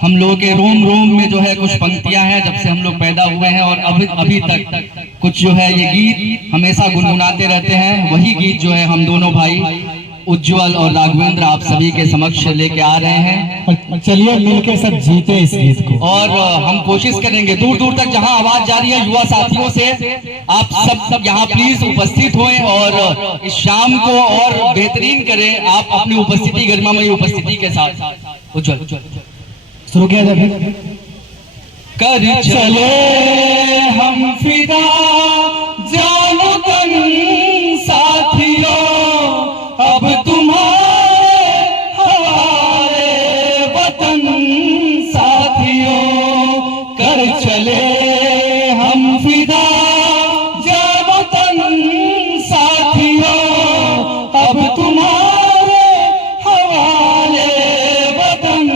हम लोगों के रोम रोम में जो है कुछ पंक्तियां हैं जब से हम लोग पैदा हुए हैं, और अभी तक कुछ जो है ये गीत हमेशा गुनगुनाते रहते हैं। वही गीत जो है हम दोनों भाई उज्जवल और राघवेंद्र आप सभी के समक्ष लेके आ रहे हैं। चलिए मिलके सब जीते इस गीत को। और हम कोशिश करेंगे दूर दूर तक जहां आवाज जा रही है युवा साथियों से, आप सब यहाँ प्लीज उपस्थित होएं और इस शाम को और बेहतरीन करें आप अपनी उपस्थिति, गरिमामयी उपस्थिति के साथ। उज्जवल शुरू किया जाए। कर चले हम फिदा जानो तन साथियों, अब तुम्हारे हमारे वतन साथियों। कर चले हम फिदा जानो तन साथियों, अब तुम्हारे हमारे वतन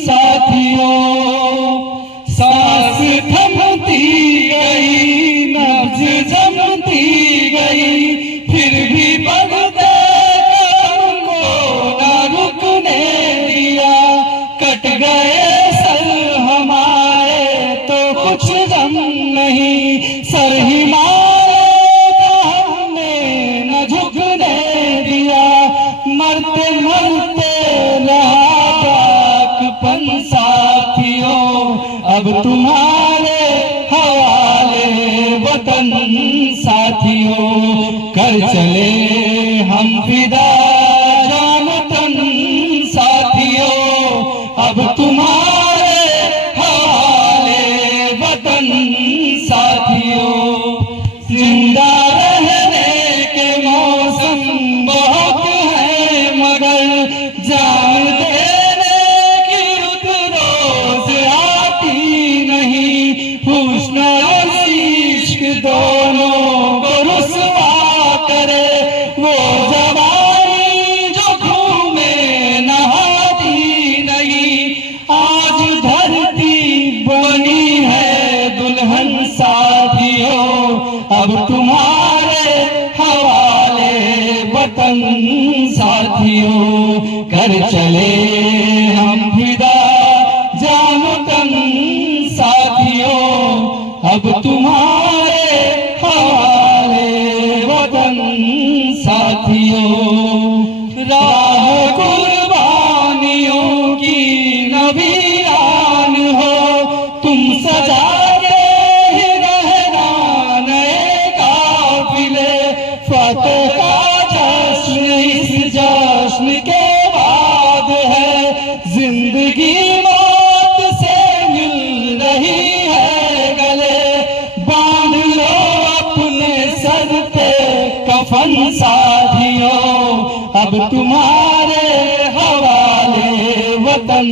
साथियों। सांस थमती गई, नब्ज जमती गई, फिर भी बढ़ते कदम को न रुकने दिया। कट गए सर हमारे तो कुछ गम नहीं, सर ही मारे हमने न झुकने दिया। मरते मरते रहा बाकपन साथियों, अब तुम्हारे हवाले वतन साथियों। कर चले हम फिदा जान तन साथियों, अब तुम्हारे हवाले वतन साथियों। जिंदा रहने के मौसम बहुत है, मगर जान देने की रुत रोज आती नहीं। हुस्न और इश्क दोनों को रुसवा करे वो जवानी जो खून में नहाती नहीं। आज धरती बनी है दुल्हन साथियों, अब तुम्हारे हवाले वतन साथियों। कर चले हम फिदा जानो तन साथियों, अब तुम्हारे हवाले वतन साथियों। राह कुर्बानियों की नवीरान हो, तुम सजा के ही रहना नए काफिले। फतेह का जश्न इस जश्न के बाद है, जिंदगी मौत से मिल रही है गले। बांध लो अपने सर पे कफन साथियों, अब तुम्हारे हवाले वतन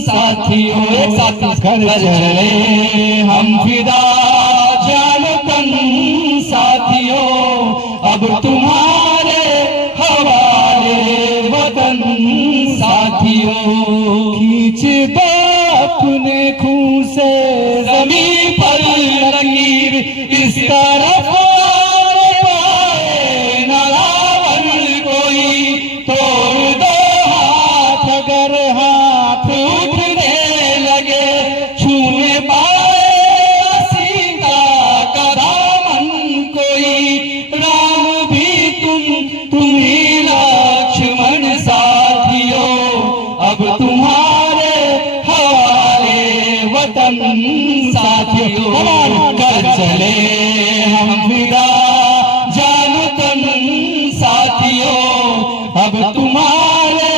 साथियों। एक साथ कर चले हम फिदा जानो तन साथियों, अब तुम्हारे हवाले वतन साथियों। खींच दो अपने खून से जमीन पर लकीर, इस तरफ पाए न रावण कोई। तोड़ दो हाथ अगर हाथ उठने लगे, छूने पाए सीता का दामन कोई। राम भी तुम ही लक्ष्मण साथियों, अब तुम्हारे हवाले वतन साथियों। कर चले हम फिदा जानो तन साथियों, अब तुम्हारे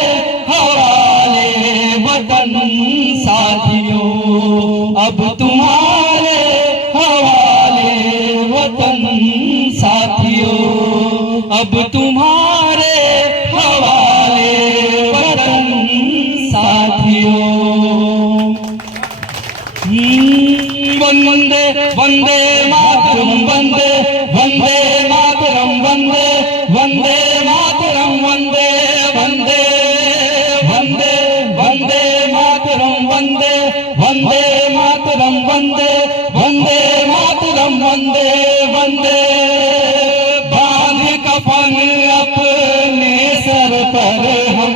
हवाले वतन साथियों। अब तुम्हारे हवाले वतन साथियों, अब तुम्हारे हवाले वतन साथियों। वंदे वंदे मातरम, वंदे वंदे मातरम, वंदे वंदे मातरम, वंदे वंदे वंदे वंदे मातरम, वंदे वंदे मातरम, वंदे वंदे मातरम, वंदे वंदे। बांध कफन अपने सर पर हम,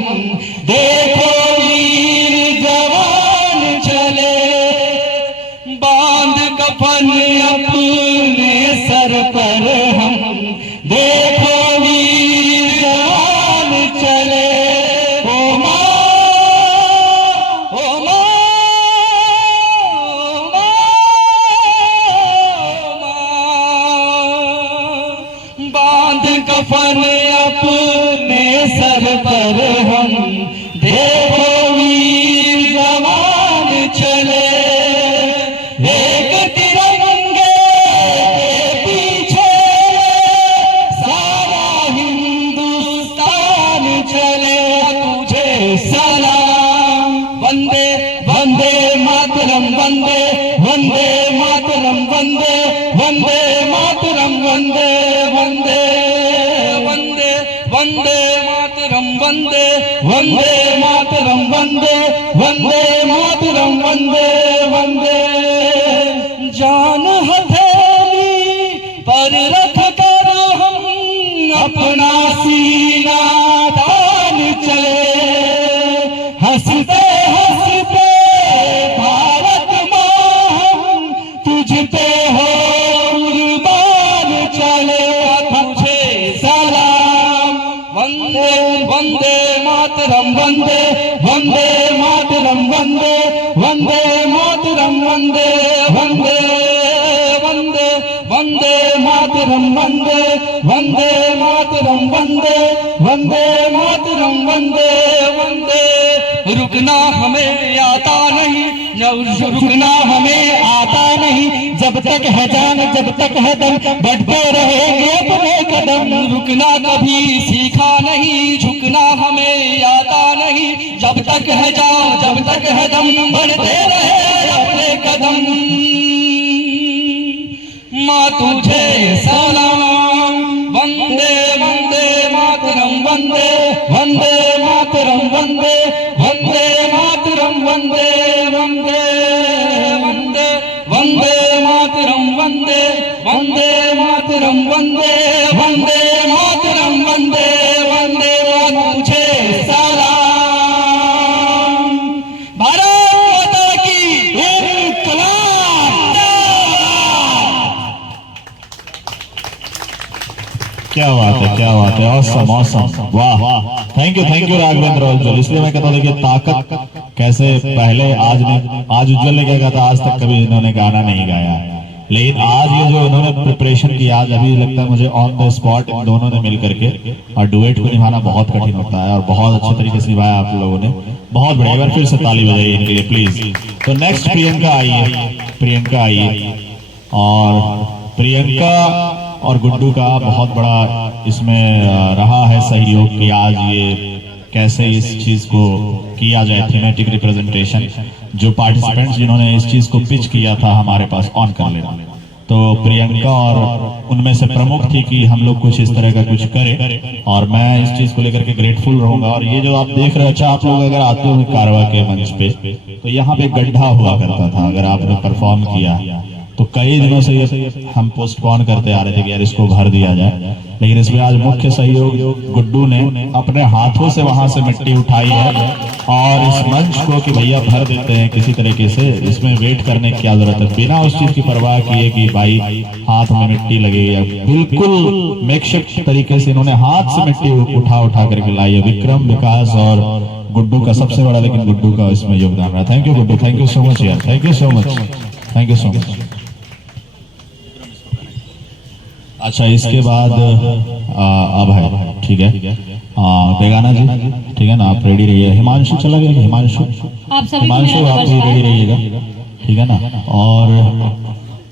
देखो वीर जवान वंदे मातरम वंदे वंदे मातरम वंदे वंदे मातरम वंदे वंदे वंदे वंदे मातरम वंदे वंदे मातरम वंदे वंदे मातरम वंदे वंदे जान हथेली पर रख कर हम अपना सीना तान चले हंसते हंसते भारत माँ हम तुझ पे हो कुर्बान चले तुझे सलाम वंदे वंदे मातरम वंदे वंदे मातरम वंदे वंदे मातरम वंदे वंदे वंदे वंदे मातरम वंदे वंदे मातरम वंदे वंदे मातरम वंदे वंदे रुकना हमें आता नहीं रुकना हमें आता नहीं जब तक है जान जब तक है दम बढ़ते रहेंगे अपने कदम रुकना कभी सीखा नहीं झुकना हमें आता नहीं जब तक है जान जब तक है दम बढ़ते रहे अपने कदम माँ तुझे सलाम वंदे वंदे मातरम वंदे वंदे मातरम वंदे वंदे मातरम वंदे वंदे वंदे वंदे मातरम वंदे वंदे मातरम वंदे वंदे मातरम वंदे वंदे माँ तुझे सलाम भारत माता की इंकलाब क्या बात है ऑसम ऑसम वाह थैंक यू राघवेंद्र औजल। इसलिए मैं कहता था कि ताकत कैसे पहले आज उज्जवल ने क्या कहा था आज तक कभी इन्होंने गाना नहीं गाया लेकिन आज ये जो इन्होंने प्रिपरेशन किया आज अभी लगता है मुझे ऑन द स्पॉट इन दोनों ने मिल करके और डुएट को निभाना बहुत कठिन होता है और बहुत अच्छे तरीके से निभाया आप लोगों ने बहुत बढ़िया। एक बार फिर से ताली बजाइए इनके लिए प्लीज। तो नेक्स्ट प्रियंका आइए और प्रियंका और गुड्डू का बहुत बड़ा इसमें रहा है सहयोग कि आज ये कैसे इस चीज को किया जाए थीमेटिक रिप्रेजेंटेशन जो पार्टिसिपेंट्स जिन्होंने इस चीज को पिच किया था हमारे पास ऑन कर लेना। तो प्रियंका और उनमें से प्रमुख थी कि हम लोग कुछ इस तरह का कुछ करें और मैं इस चीज को लेकर के ग्रेटफुल रहूंगा। और ये जो आप देख रहे हैं अच्छा आप लोग अगर आते हो कारवा के मंच पे तो यहाँ पे गड्ढा हुआ करता था अगर आपने परफॉर्म किया तो कई दिनों से ये हम पोस्टपोन करते आ रहे थे कि यार इसको भर दिया जाए लेकिन इसमें आज मुख्य सहयोग गुड्डू ने अपने हाथों से वहां से मिट्टी उठाई है और इस मंच को कि भैया भर देते हैं किसी तरीके से इसमें वेट करने की क्या जरूरत है बिना उस चीज की परवाह किए कि भाई हाथ में मिट्टी लगेगी बिल्कुल मेकशिफ्ट तरीके से इन्होंने हाथ से मिट्टी उठा करके लाई है। विक्रम विकास और गुड्डू का सबसे बड़ा लेकिन गुड्डू का इसमें योगदान रहा। Thank you Guddu thank you so much यार थैंक यू सो मच। अच्छा इसके बाद अब है ठीक है बेगाना जी ठीक है ना आप रेडी रहिए। हिमांशु चला गया हिमांशु आप भी रेडी रहिएगा ठीक है ना। और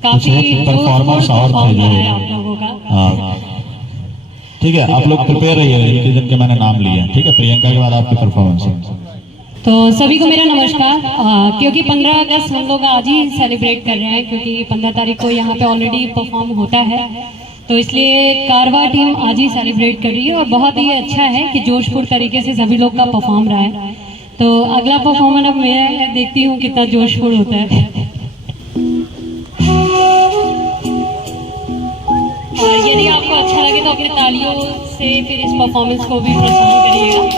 कुछ एक परफॉर्मेंस और थे जो ठीक है आप लोग प्रिपेयर रहिए जिनके मैंने नाम लिए ठीक है। प्रियंका के बाद आपकी परफॉर्मेंस। तो सभी को मेरा नमस्कार। क्योंकि 15 अगस्त हम लोग आज ही सेलिब्रेट कर रहे हैं क्योंकि 15 तारीख को यहाँ पे ऑलरेडी परफॉर्म होता है तो इसलिए कारवा टीम आज ही सेलिब्रेट कर रही है और बहुत ही अच्छा है कि जोशपूर तरीके से सभी लोग का परफॉर्म रहा है। तो अगला परफॉर्मेंस अब मेरा है देखती हूँ कितना जोशपूर होता है। और यदि आपको अच्छा लगे तो अपने तालियों से फिर इस परफॉर्मेंस को भी प्रोत्साहन करिएगा।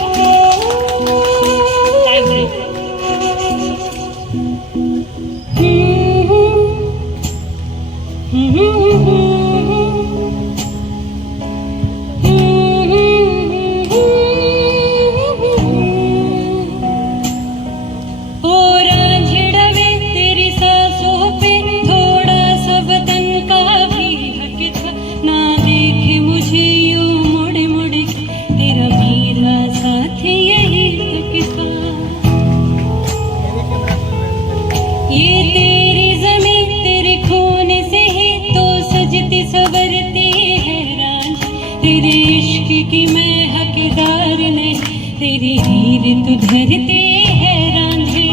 तेरे इश्क की मैं हकदार नहीं तेरी हीर तू धरते है रांझे।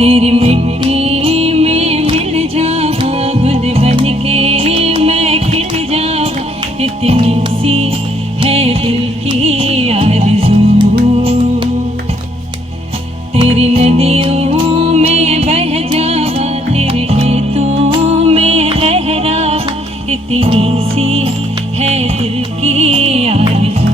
तेरी मिट्टी में मिल जावा, गुल बन के मैं खिल जावा, इतनी सी है दिल की आरज़ू। तेरी नदियों में बह जावा, तेरे खेतों में लहरावा, इतनी सी है दिल की आरज़ू।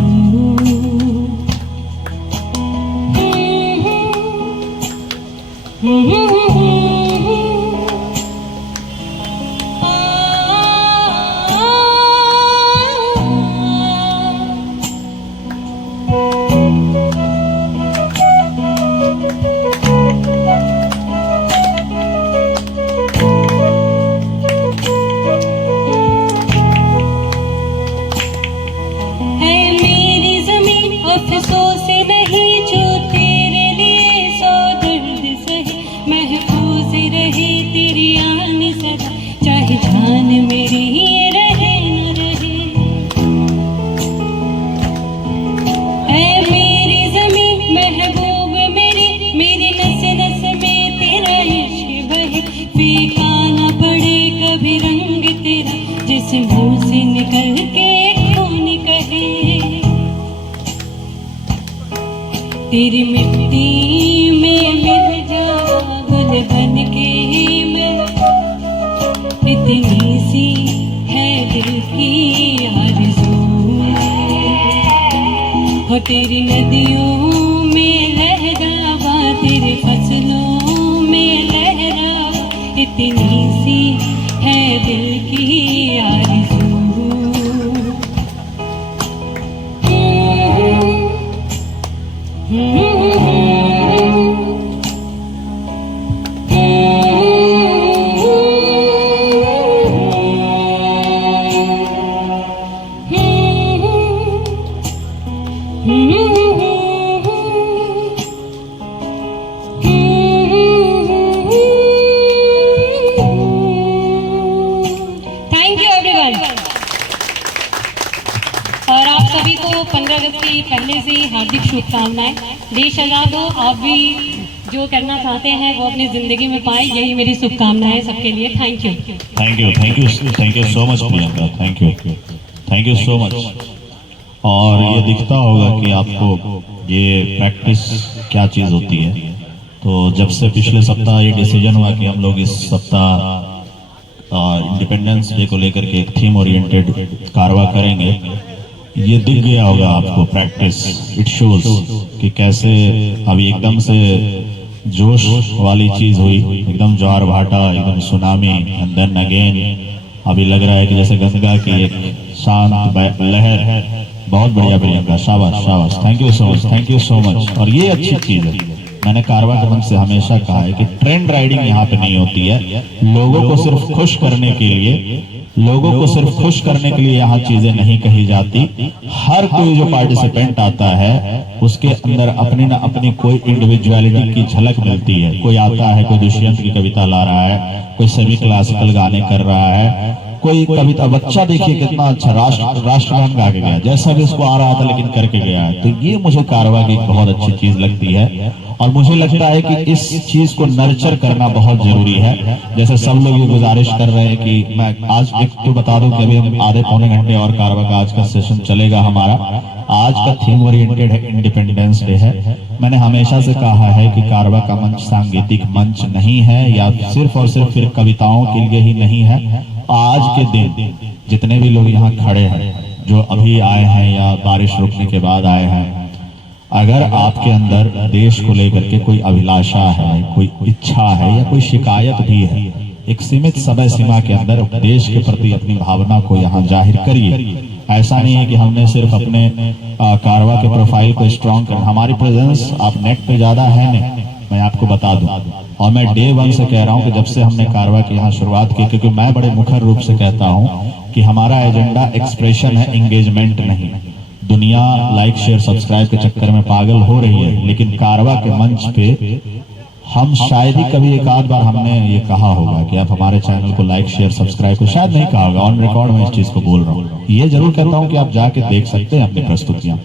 मुंह से निकल के कौन कहे, तेरी मिट्टी में मिल जावा, गुल बन के मैं, इतनी सी है दिल की आरज़ू। हो तेरी नदियों में लहरावा, तेरे फसलों में लहरावा, इतनी सी है दिल की आरज़ू। और आप सभी को 15 अगस्त की पहले से हार्दिक शुभकामनाएं। देश आज़ाद हो, आप भी जो करना चाहते हैं वो अपनी ज़िंदगी में पाएं, यही मेरी शुभकामनाएं सबके लिए। Thank you thank you so much Priyanka, thank you so much. और ये दिखता होगा कि आपको ये प्रैक्टिस क्या चीज़ होती है। तो जब से पिछले सप्ताह ये डिसीजन हुआ कि हम लोग इस सप्ताह इंडिपेंडेंस डे को लेकर के एक थीम ओरिएंटेड कारवा करेंगे, ये दिख गया होगा आपको प्रैक्टिस। इट शोज कि कैसे अभी एकदम से जोश वाली चीज हुई, एकदम ज्वार भाटा, एकदम सुनामी, एंड देन अगेन अभी लग रहा है कि जैसे गंगा की एक शांत लहर। बहुत बढ़िया प्रियंका, शाबाश शाबाश, थैंक यू सो मच। और ये अच्छी चीज है, मैंने कारवा के मंच से हमेशा कहा है कि ट्रेंड राइडिंग यहाँ पे नहीं होती है। लोगों को सिर्फ खुश करने के लिए यहाँ चीजें नहीं कही जाती। हर कोई जो पार्टिसिपेंट आता है उसके अंदर अपनी न अपनी कोई इंडिविजुअलिटी की झलक मिलती है। कोई आता है, कोई दुष्यंत की कविता ला रहा है, कोई सेमी क्लासिकल गाने कर रहा है, कोई कविता, बच्चा देखिए कितना अच्छा राष्ट्रगान गा के गया, जैसा भी उसको आ रहा था लेकिन करके गया है। तो ये मुझे कारवा की बहुत अच्छी चीज लगती है। और मुझे लगता है कि इस चीज को नर्चर करना बहुत जरूरी है। जैसे सब लोग ये गुजारिश कर रहे हैं कि मैं आज एक तो बता दूं कि अभी हम आधे पौने घंटे और कारवा का आज का सेशन चलेगा हमारा। आज का थीम ओरिएंटेड है, इंडिपेंडेंस डे है। मैंने हमेशा से कहा है कि कारवा का मंच सांगीतिक मंच नहीं है, या सिर्फ और सिर्फ फिर कविताओं के लिए ही नहीं है। आज के दिन जितने भी लोग यहाँ खड़े हैं, जो अभी आए हैं या बारिश रुकने के बाद आए हैं, अगर आपके अंदर देश को लेकर के कोई अभिलाषा है, कोई इच्छा है या कोई शिकायत भी है, एक सीमित समय सीमा के अंदर देश के प्रति अपनी भावना को यहाँ जाहिर करिए। ऐसा नहीं है कि हमने सिर्फ अपने कारवा के प्रोफाइल को स्ट्रॉन्ग करना। हमारी प्रेजेंस आप नेट पे ज्यादा है नहीं, मैं आपको बता दूं। और मैं डे 1 से कह रहा हूं कि जब से हमने कारवा की यहाँ शुरुआत की, क्योंकि मैं बड़े मुखर रूप से कहता हूं कि हमारा एजेंडा एक्सप्रेशन है, एंगेजमेंट नहीं। दुनिया लाइक शेयर सब्सक्राइब के चक्कर में पागल हो रही है, लेकिन कारवा के मंच पे हम शायद ही कभी एक आध बार हमने ये कहा होगा कि आप हमारे चैनल को लाइक शेयर सब्सक्राइब को, शायद नहीं कहा होगा। ऑन रिकॉर्ड में इस चीज को बोल रहा हूँ। ये जरूर कहता हूँ कि आप जाके देख सकते हैं अपनी प्रस्तुतियां,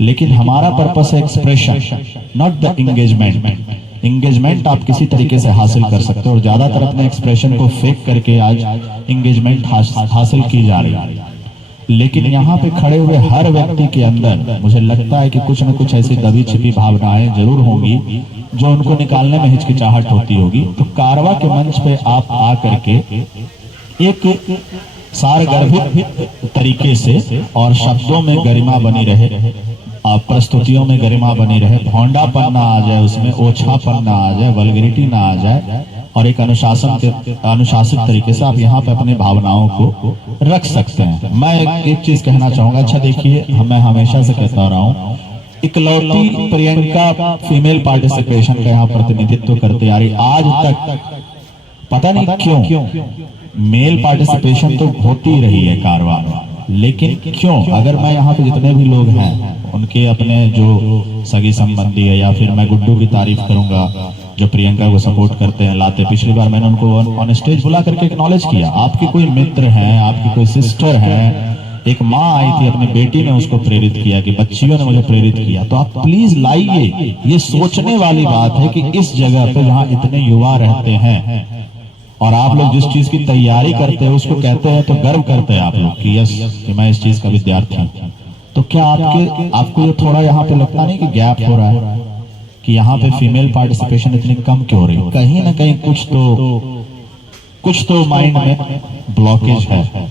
लेकिन हमारा पर्पस है expression, not the engagement. Engagement आप किसी तरीके से हासिल कर सकते हो, और ज्यादातर अपने एक्सप्रेशन को फेक करके आज इंगेजमेंट हासिल की जा रही है। लेकिन यहाँ पे खड़े हुए हर व्यक्ति के अंदर मुझे लगता है कि कुछ न कुछ ऐसी दबी छिपी भावनाएं जरूर होंगी जो उनको निकालने में हिचकिचाहट होती होगी। तो कारवा के मंच पे आप आ करके एक सारगर्भित तरीके से और शब्दों में गरिमा बनी रहे, आप प्रस्तुतियों में गरिमा बनी रहे, भौंडापन ना आ जाए, उसमें ओछापन ना आ जाए, वल्गरिटी ना आ जाए, और एक अनुशासित तरीके से आप यहाँ पे अपनी भावनाओं को रख सकते हैं। मैं एक चीज कहना चाहूंगा, अच्छा देखिए, मैं हमेशा से कहता रहा हूँ, इकलौती प्रियंका फीमेल पार्टिसिपेशन का यहाँ प्रतिनिधित्व करती आ रही। आज तक पता नहीं क्यों मेल पार्टिसिपेशन तो होती रही है कारवा में, लेकिन क्यों, अगर मैं यहाँ पे जितने भी लोग हैं उनके अपने जो सगी संबंधी है, या फिर मैं गुड्डू की तारीफ करूंगा जो प्रियंका को सपोर्ट करते हैं, लाते, पिछली बार मैंने उनको ऑन स्टेज बुला करके एक्नॉलेज किया। आपके कोई मित्र हैं, आपकी कोई सिस्टर है, एक माँ आई थी, अपनी बेटी ने उसको प्रेरित किया, कि बच्चियों ने मुझे प्रेरित किया, तो आप प्लीज लाइए। ये सोचने वाली बात है कि इस जगह पे जहाँ इतने युवा रहते हैं और आप लोग जिस चीज की तैयारी करते हैं उसको कहते हैं तो गर्व करते हैं आप लोग कि यस, कि मैं इस चीज का विद्यार्थी हूँ। तो क्या आपको ये थोड़ा यहाँ पे लगता नहीं कि गैप हो रहा है, कि यहाँ पे फीमेल पार्टिसिपेशन इतनी कम क्यों हो रही है? कहीं ना कहीं कुछ तो माइंड में ब्लॉकेज है,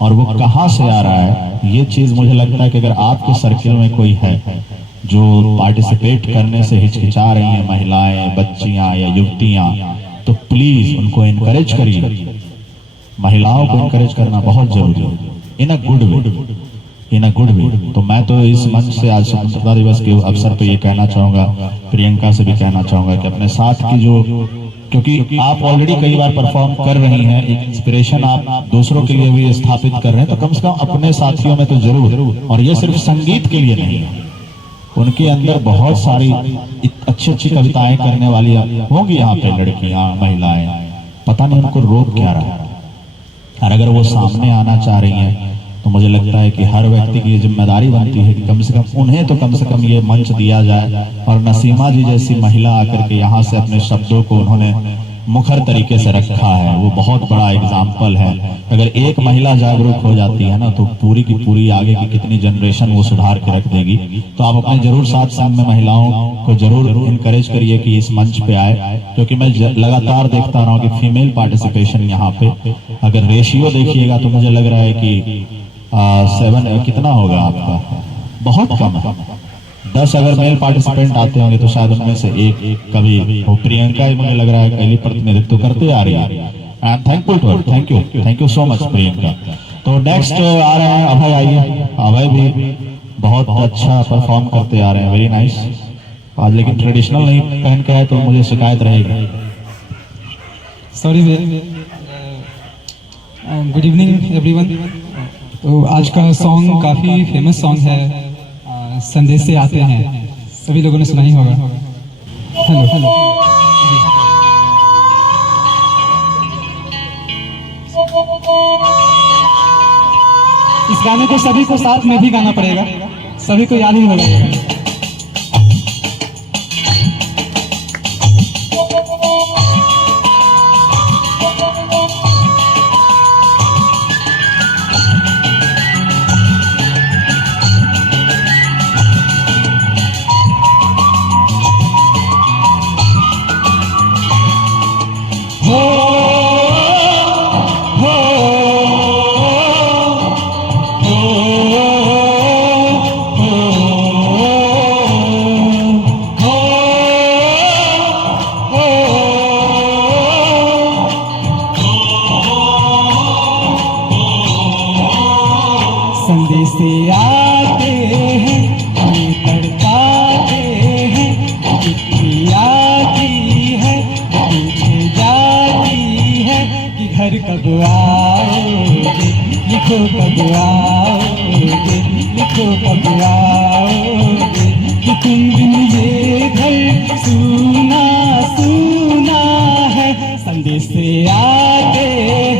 और वो कहाँ से आ रहा है ये चीज मुझे लगता है कि अगर आपके सर्किल में कोई है जो पार्टिसिपेट करने से हिचकिचा रही हैं, महिलाएं, बच्चियां या युवतियां, तो प्लीज उनको इनकरेज करिए। महिलाओं को इनकरेज करना बहुत जरूरी है, इन अ गुड वे। तो मैं तो इस मंच से आज स्वतंत्रता दिवस के अवसर पे ये कहना चाहूंगा, प्रियंका से भी कहना चाहूंगा कि अपने साथ की जो, क्योंकि आप ऑलरेडी कई बार परफॉर्म कर रही हैं, एक इंस्पिरेशन आप दूसरों के लिए भी स्थापित कर रहे हैं, तो कम से कम अपने साथियों में तो जरूर, और ये सिर्फ संगीत के लिए नहीं है, उनके अंदर बहुत सारी अच्छी अच्छी कविताएं करने वाली होंगी यहाँ पे लड़कियां, महिलाएं, पता नहीं उनको रोक क्या रहा है। और अगर वो सामने आना चाह रही हैं तो मुझे लगता है कि हर व्यक्ति की जिम्मेदारी बनती है कि कम से कम उन्हें तो कम से कम ये मंच दिया जाए। और नसीमा जी जैसी महिला आकर के यहाँ से अपने शब्दों को उन्होंने मुखर तरीके से रखा है, वो बहुत बड़ा एग्जाम्पल है। अगर एक महिला जागरूक हो जाती है ना, तो पूरी की पूरी आगे की कितनी जनरेशन वो सुधार के रख देगी। तो आप अपने जरूर साथ संग में महिलाओं को जरूर इनकरेज करिए कि इस मंच पे आए, क्योंकि मैं लगातार देखता रहा हूँ कि फीमेल पार्टिसिपेशन यहाँ पे अगर रेशियो देखिएगा तो मुझे लग रहा है कि 7 कितना होगा आपका, बहुत कम है। 10 अगर मेल पार्टिसिपेंट आते होंगे तो शायद उनमें से एक कभी वो प्रियंका ही मुझे लग रहा है पहली प्रतिनिधित्व करते आ रही है। I am thankful to her, thank you so much Priyanka. तो नेक्स्ट आ रहे हैं अभय, आइए। अभय भी बहुत अच्छा परफॉर्म करते आ रहे हैं, वेरी नाइस। आज लेकिन ट्रेडिशनल नहीं पहन के आए तो मुझे शिकायत रहेगी। Sorry sir. Good evening everyone. तो आज का सॉन्ग काफ़ी फेमस सॉन्ग है, संदेश से आते हैं, सभी लोगों ने सुना ही होगा। Hello hello. इस गाने को सभी को साथ में भी गाना पड़ेगा, सभी को याद ही होगा। संदेश से आते हैं, हमें तड़पाते हैं, चिट्ठी आती है, पूछे जाती है कि घर कब आओगे, लिखो कब आओगे, लिखो कब आओगे, कि तुम बिन ये घर सूना सूना है। संदेश से आते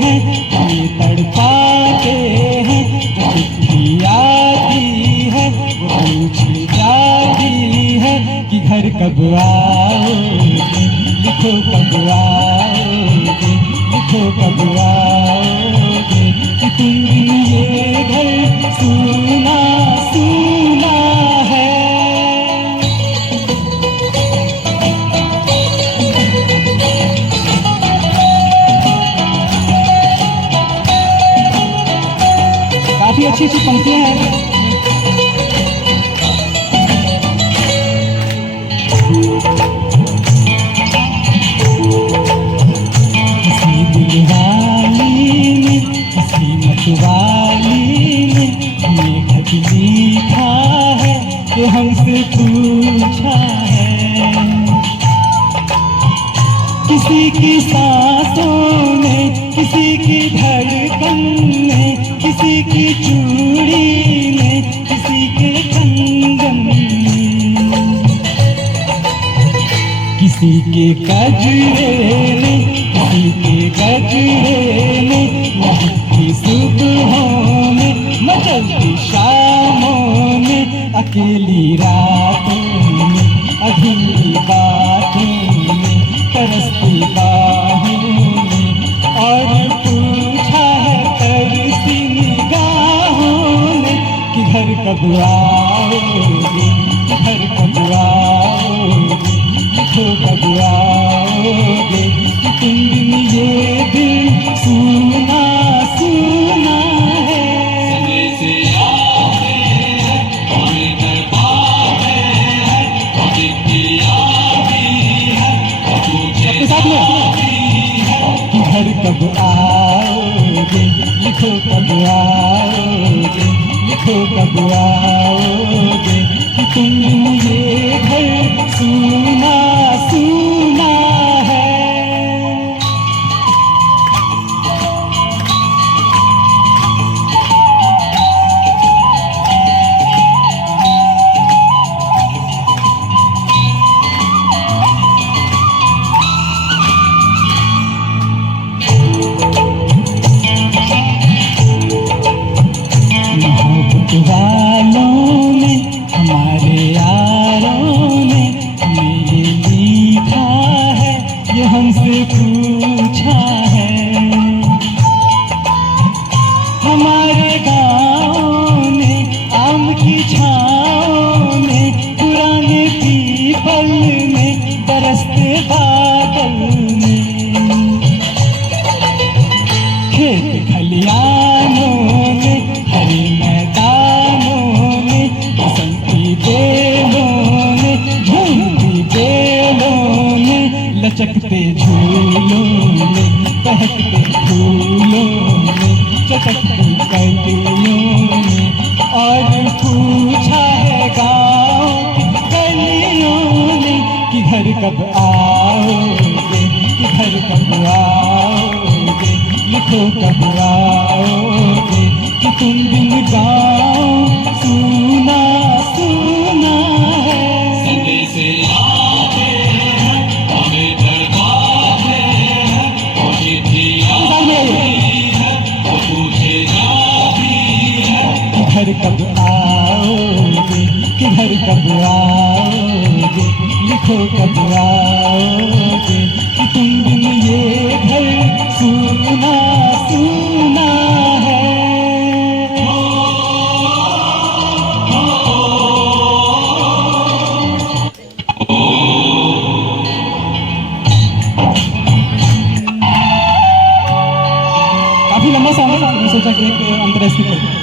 हैं, हमें तड़पाते हैं, चिट्ठी आती है, वो पूछ जाती है कि घर कब आओ। आओगे, लिखो कब आओगे, लिखो कब आओगे, कि तुम बिन ये घर सूना सूना है। काफी अच्छी अच्छी पंक्तियां हैं। किसी दिलवाली ने, किसी मतवाली ने ये खत लिखा है कि हमसे पूछा है। किसी की सांसों में, किसी की धड़कन में, किसी की चूड़ी में, किसी के कंगन में, किसी के गजरे में, किसी के गजरे में, महकती सुबहों में, मचलती शामों में, अकेली रातों में, अधूरी बातों में, तरसती बाहों में, और पूछा है तरसी निगाहों ने कि घर कब आओगे, घर कब आओगे, लिखो कब आओगे, कि तुम बिन ये दिल सूना सूना है। सबके साथ में कि घर कब आओगे, लिखो कब आओगे, लिखो कब आओगे, कि तुम बिन ये घर सूना सूना है। मोहब्बत वालों ने, हमारे यारों ने हमें ये लिखा है, ये हमसे पूछा है। हमारे गाँव में, आम की छाँव में, पुराने पीपल में, बरसते बादल में, खेत खलियानों में, हरे मैदानों में, बसंती बेलों में, झूमती बेलों में, लचकते झूलों में, बहकते फूलों में, चटकती कलियों में, और पूछा है गाँव की गलियों ने कि घर कब आओगे, कि घर कब आओगे, लिखो कब आओगे, कि तुम बिन गाँव सूना सूना है। कि घर कब आओगे, कि घर कब आओगे, लिखो कब आओगे, कि तुम बिन ये घर सूना सूना है। काफी लंबा सॉन्ग है, मैंने सोचा कि एक अंतर स्किप कर दूं।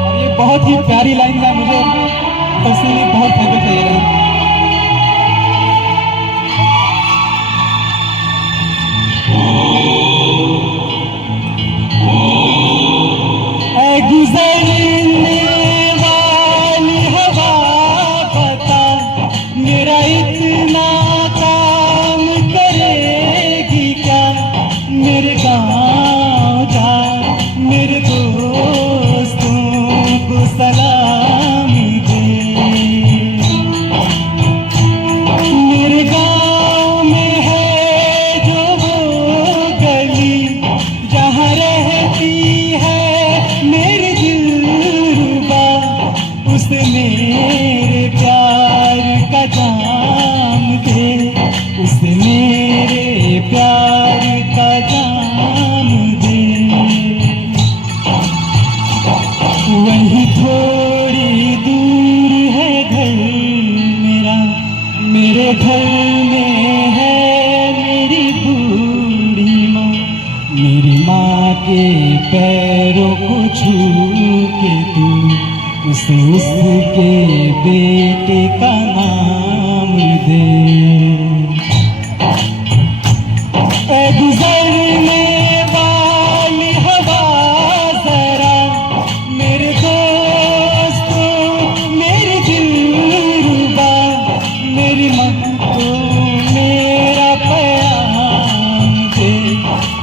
और ये बहुत ही प्यारी लाइन है, मुझे पर्सनली बहुत फेवरेट है ये लाइन। ऐ गुजरने वाली हवा बता, मेरा इतना काम करेगी क्या, मेरे गाँव जा, मेरे दोस्तों को सलाम दे। वही थोड़ी दूर है घर मेरा, मेरे घर में है मेरी बूढ़ी माँ, मेरी माँ के पैरों को छू के तू उसके बेटे का नाम दे। ए गुजरने वाली हवा जरा मेरे दोस्तों मेरे दिलरुबा, मेरी माँ को मेरा प्याम दे,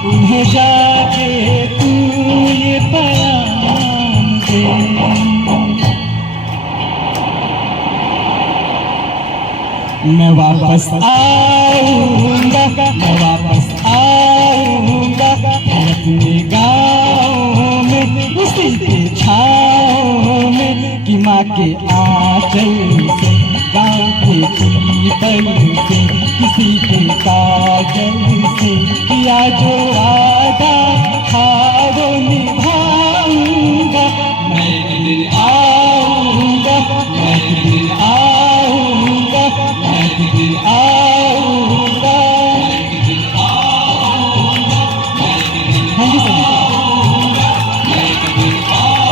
उन्हें जाके तू ये प्याम दे। मैं वापस आऊंगा, मैं वापस आऊंगा अपने गाँव में, उसी के छाँव में कि माँ के आंचल से, गाँव के पीपल से, किसी के काजल से किया जो वादा था वो निभाऊंगा। मैं एक दिन आऊंगा, मैं एक दिन आऊंगा, मैं एक दिन आऊंगा, मैं एक दिन आऊंगा, मैं एक दिन आऊंगा, मैं एक दिन आऊंगा,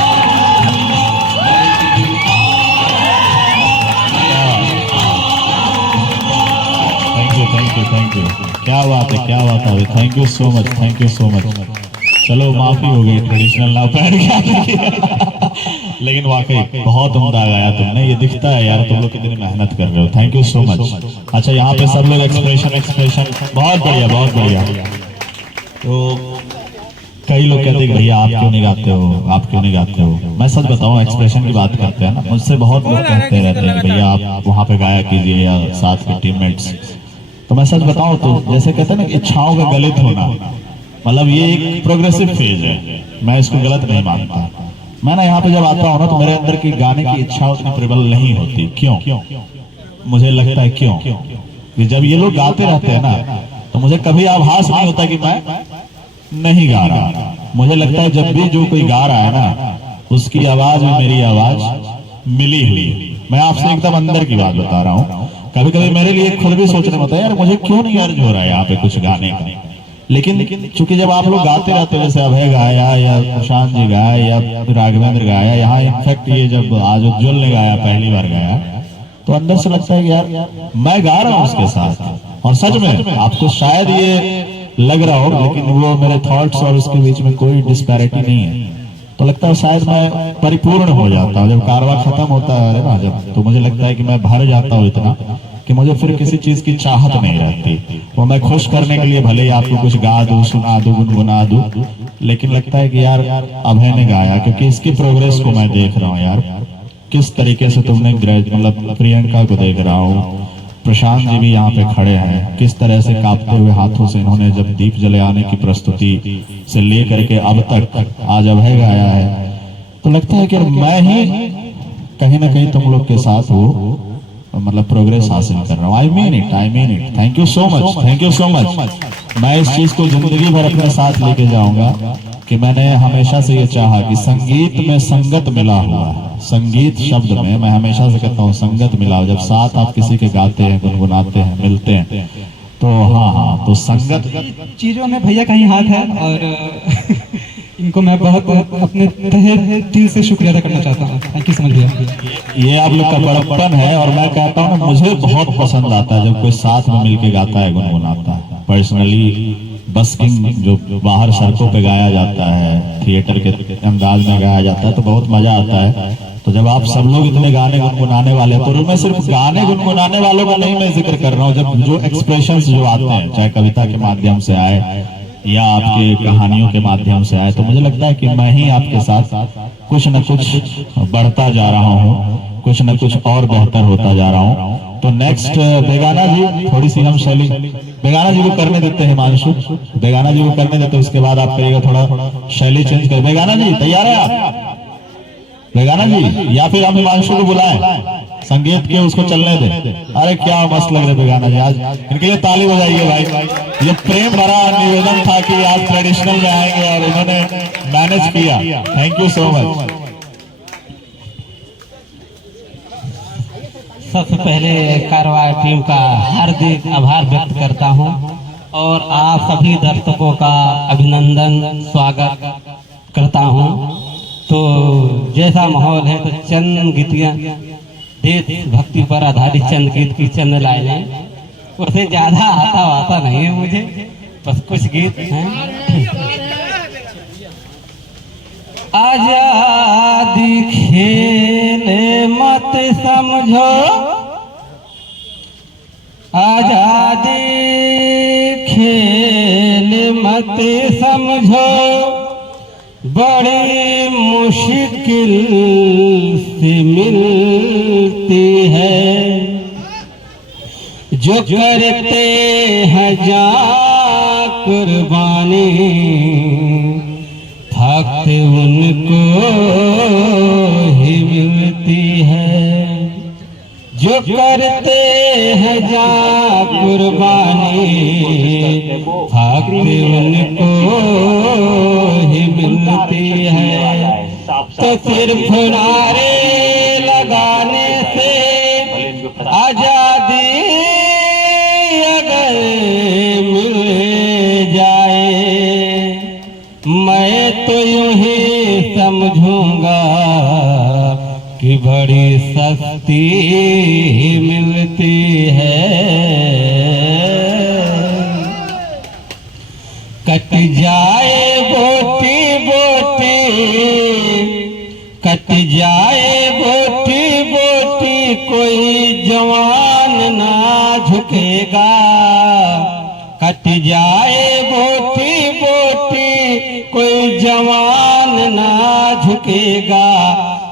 मैं एक दिन थैंक यू। क्या बात है, क्या बात है, thank you so much, thank you so much. चलो माफी हो गई, ट्रेडिशनल ना पहन के लेकिन वाकई बहुत उम्दा गाया तुमने, ये दिखता है यार तुम लोग कितनी मेहनत कर रहे हो। Thank you so much. अच्छा यहाँ पे सब लोग एक्सप्रेशन बहुत बढ़िया, बहुत बढ़िया। तो कई लोग कहते हैं कि भैया आप क्यों नहीं गाते हो, आप क्यों नहीं गाते हो। मैं सच बताऊं, एक्सप्रेशन की बात करते हैं ना, मुझसे बहुत लोग कहते रहते हैं कि भैया आप वहाँ पे गाया कीजिए या साथ के टीममेट्स। तो मैं सच बताऊं तो जैसे कहते हैं ना इच्छाओं का गलत होना, मतलब ये एक प्रोग्रेसिव फेज है, मैं इसको गलत नहीं मानता। मैं ना यहाँ पे जब आता हूँ ना तो मेरे अंदर की गाने की इच्छा उतनी प्रबल नहीं होती। क्यों? मुझे लगता है क्यों कि जब ये लोग गाते रहते हैं ना तो मुझे कभी आभास नहीं होता कि मैं नहीं गा रहा। मुझे लगता है जब भी जो कोई गा रहा है ना उसकी आवाज में मेरी आवाज मिली हुई। मैं आपसे एकदम अंदर की बात बता रहा हूँ। कभी कभी मेरे लिए खुद भी सोचने में होता है यार मुझे क्यों नहीं अर्ज हो रहा है यहाँ पे कुछ गाने का। लेकिन चूंकि जब आप लोग गाते रहते हैं, जैसे अभय गाया या प्रशांत जी गाया या राघवेंद्र गाया, यहाँ इनफैक्ट ये जब आज उज्ज्वल ने गाया, पहली बार गाया, तो अंदर से लगता है कि यार मैं गा रहा हूँ उसके साथ। और सच में आपको शायद ये लग रहा हो लेकिन वो मेरे थॉट्स और उसके बीच में कोई डिस्पैरिटी नहीं है। तो लगता है शायद मैं परिपूर्ण हो जाता हूँ जब कारवा खत्म होता है ना, जब तो मुझे लगता है कि मैं भर जाता हूँ इतना कि मुझे फिर किसी चीज की चाहत नहीं रहती। वो मैं खुश करने के लिए भले ही आपको कुछ गा दूं, सुना दूं, गुनगुना दूं, लेकिन लगता है कि यार अभय ने गाया क्योंकि इसकी प्रोग्रेस को मैं देख रहा हूँ यार, किस तरीके से तुमने मतलब प्रियंका को देख रहा हूँ, प्रशांत जी भी यहाँ पे खड़े हैं, किस तरह से कांपते हुए हाथों से इन्होंने जब दीप जलाने की प्रस्तुति से लेकर के अब तक आज अभय गाया है, तो लगता है कि मैं ही कहीं ना कहीं तुम लोग के साथ वो मतलब प्रोग्रेस हासिल कर रहा हूँ। I mean it. Thank you so much, thank you so much. मैं इस चीज को जिंदगी भर अपने साथ लेके जाऊंगा कि मैंने हमेशा से ये चाहा कि संगीत में संगत मिला हुआ है। संगीत शब्द में मैं हमेशा से कहता हूँ संगत मिला हुआ। जब साथ आप किसी के गाते हैं, गुनगुनाते हैं, मिलते हैं, तो हाँ तो संगत चीजों में भैया का ही हाथ है और इनको मैं बहुत अपने तहे दिल से शुक्रिया अदा करना चाहता हूँ। थैंक यू सो मच भैया। ये आप लोग का बड़प्पन है और मैं कहता हूँ मुझे बहुत पसंद आता है जब कोई साथ में मिलके गाता है, गुनगुनाता है। पर्सनली बस्किंग जो बाहर सड़कों पे गाया जाता है, थिएटर के अंदाज में गाया जाता है, तो बहुत मजा आता है। तो जब आप सब लोग इतने गाने गुनगुनाने वाले हैं, तो मैं सिर्फ गाने गुनगुनाने वालों का नहीं मैं जिक्र कर रहा हूँ, जब जो एक्सप्रेशंस जो आते हैं, चाहे कविता के माध्यम से आए या आपके कहानियों के माध्यम से आए, तो मुझे लगता है कि मैं ही आपके साथ कुछ न कुछ बढ़ता जा रहा हूँ, कुछ न कुछ और बेहतर होता जा रहा हूँ। तो नेक्स्ट बेगाना जी, थोड़ी सी हम शैली बेगाना जी को करने देते हैं, हिमांशु बेगाना जी को करने देते हैं, उसके बाद आप करिएगा थोड़ा शैली चेंज कर। बेगाना जी तैयार है आप? बेगाना जी, या फिर हम हिमांशु को बुलाएं संगीत के, उसको चलने दें। अरे क्या मस्त लग रहे बेगाना जी, आज इनके लिए ताली बजाइए भाई। ये प्रेम भरा निवेदन था कि आज ट्रेडिशनल में आएंगे और इन्होंने मैनेज किया। Thank you so much. सबसे पहले कारवां टीम का हार्दिक आभार व्यक्त करता हूं और आप सभी दर्शकों का अभिनंदन स्वागत करता हूं। तो जैसा माहौल है तो चंद गीतियां देश भक्ति पर आधारित चंद गीत की चंद लाइनें, उससे ज्यादा आता नहीं है मुझे, बस कुछ गीत हैं। आजादी खेल मत समझो, आजादी खेल मत समझो, बड़ी मुश्किल से मिलती है। जो करते हैं जान कुर्बानी, थक उनको ही मिलती है। जो करते हैं जान कुर्बानी, थक उनको ही मिलती है। तो सिर्फ नारे लगाने से आजादी अगर मिल जाए, मैं तो यूं ही समझूंगा कि बड़ी सस्ती मिलती है। कट जाए बोटी बोटी, कट जाए बोटी बोटी, कोई जवान ना झुकेगा। कट जाए बोटी बोटी, कोई जवान ना झुकेगा।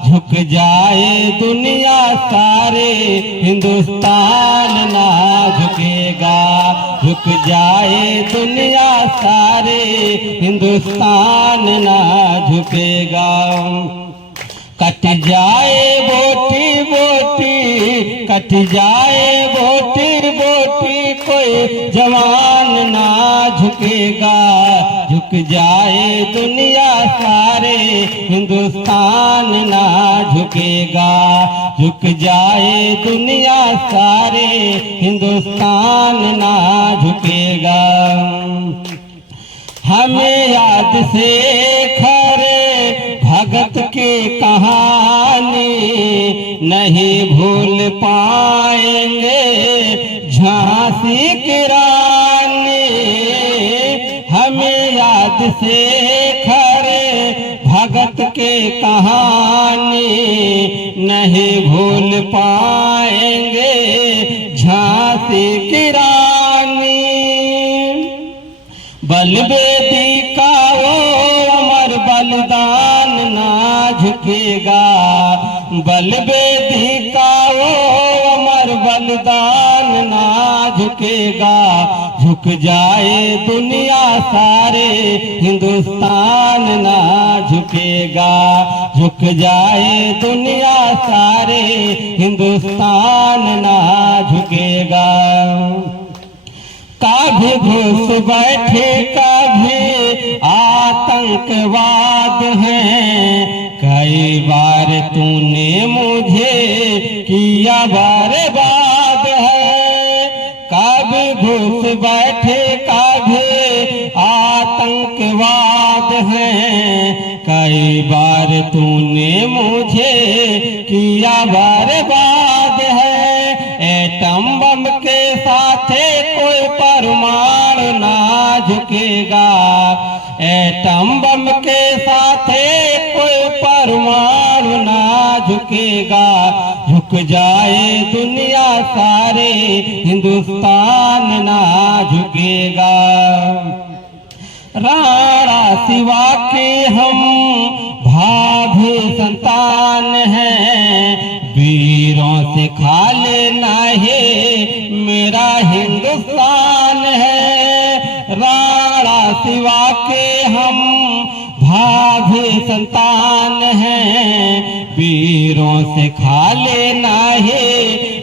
झुक जाए दुनिया सारे, हिंदुस्तान ना झुकेगा। झुक जाए दुनिया सारे, हिंदुस्तान ना झुकेगा। कट जाए बोटी बोटी, कट जाए बोटी बोटी, कोई जवान ना झुकेगा। झुक जाए दुनिया सारे, हिंदुस्तान ना झुकेगा। झुक जाए दुनिया सारे, हिंदुस्तान ना झुकेगा। हमें याद से खरे भगत की कहानी नहीं भूल पाएंगे। झांसी की रानी, हमें याद से खरे भगत के कहानी नहीं भूल पाएंगे। झांसी की रानी, बलवेदी का वो अमर बलिदान ना झुकेगा। बलवेदी का वो अमर बलिदान ना झुकेगा। झुक जाए दुनिया सारे, हिंदुस्तान ना झुकेगा। झुक जाए दुनिया सारे, हिंदुस्तान ना झुकेगा। कभी घुस बैठे कभी आतंकवाद है, कई बार तूने मुझे किया बर्बाद है। कभी घुस बैठे कभी आतंकवाद है, कई बार तूने मुझे किया बर्बाद है। एटम बम के साथे कोई परमाणु ना झुकेगा। एटम बम के साथे कोई परमाणु ना झुकेगा। झुक जाए दुनिया सारे, हिंदुस्तान ना झुकेगा। राणा शिवा के हम भाभी संतान हैं, वीरों से खा लेना है मेरा हिंदुस्तान है। राणा शिवा के हम भाभी संतान हैं, वीरों से खा लेना है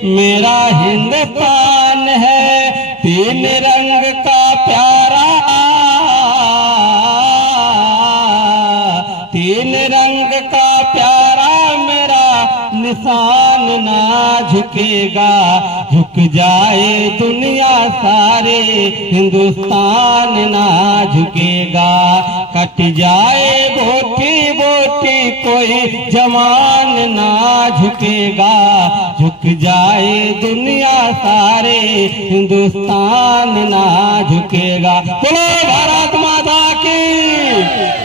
मेरा हिंदुस्तान है। तीन रंग का प्यारा, तीन रंग का प्यारा मेरा निशान ना झुकेगा, झुक जाए दुनिया सारे हिंदुस्तान ना झुकेगा। कट जाए बोटी बोटी कोई जवान ना झुकेगा, झुक जाए दुनिया सारे हिंदुस्तान ना झुकेगा। बोलो भारत माता की,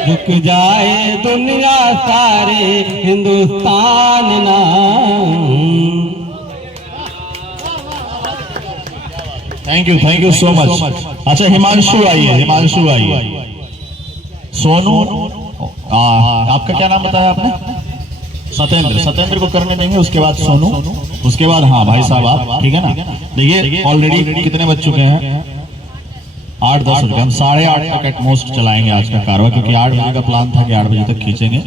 झुक जाए दुनिया सारे हिंदुस्तान ना। Thank you so much. अच्छा हिमांशु आइए, हिमांशु आइए। सोनू, आपका क्या नाम बताया आपने? सत्येंद्र, सत्येंद्र को करने देंगे, उसके बाद सोनू, उसके बाद हाँ भाई साहब आप, ठीक है ना। देखिए ऑलरेडी कितने बज चुके हैं? 8-10 बजे। हम 8:30 तक एटमोस्ट चलाएंगे आज का कारवा, क्योंकि 8 बजे का प्लान था कि 8 बजे तक खींचेंगे,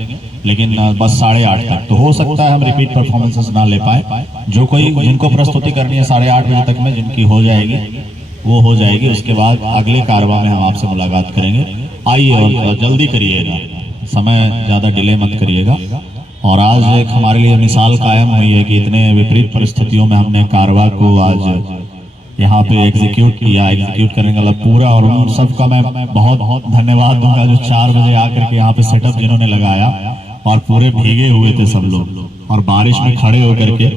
लेकिन बस 8:30 तक। तो हो सकता है हम रिपीट परफॉर्मेंसेस ना ले पाए। जो कोई जिनको प्रस्तुति करनी है 8:30 बजे तक में, जिनकी हो जाएगी वो हो जाएगी। उसके बाद अगले कारवा में हम आपसे मुलाकात करेंगे। आइए और जल्दी करिएगा, समय ज्यादा डिले मत करिएगा। और आज एक हमारे लिए मिसाल कायम हुई है कि इतने विपरीत परिस्थितियों में हमने कारवा को आज यहाँ पे एग्जीक्यूट किया। एग्जीक्यूट करने का पूरा, और उन सबका मैं बहुत बहुत धन्यवाद दूंगा जो 4 बजे आकर के यहाँ पे सेटअप जिन्होंने लगाया, और पूरे भीगे हुए थे सब लोग और बारिश में खड़े होकर के।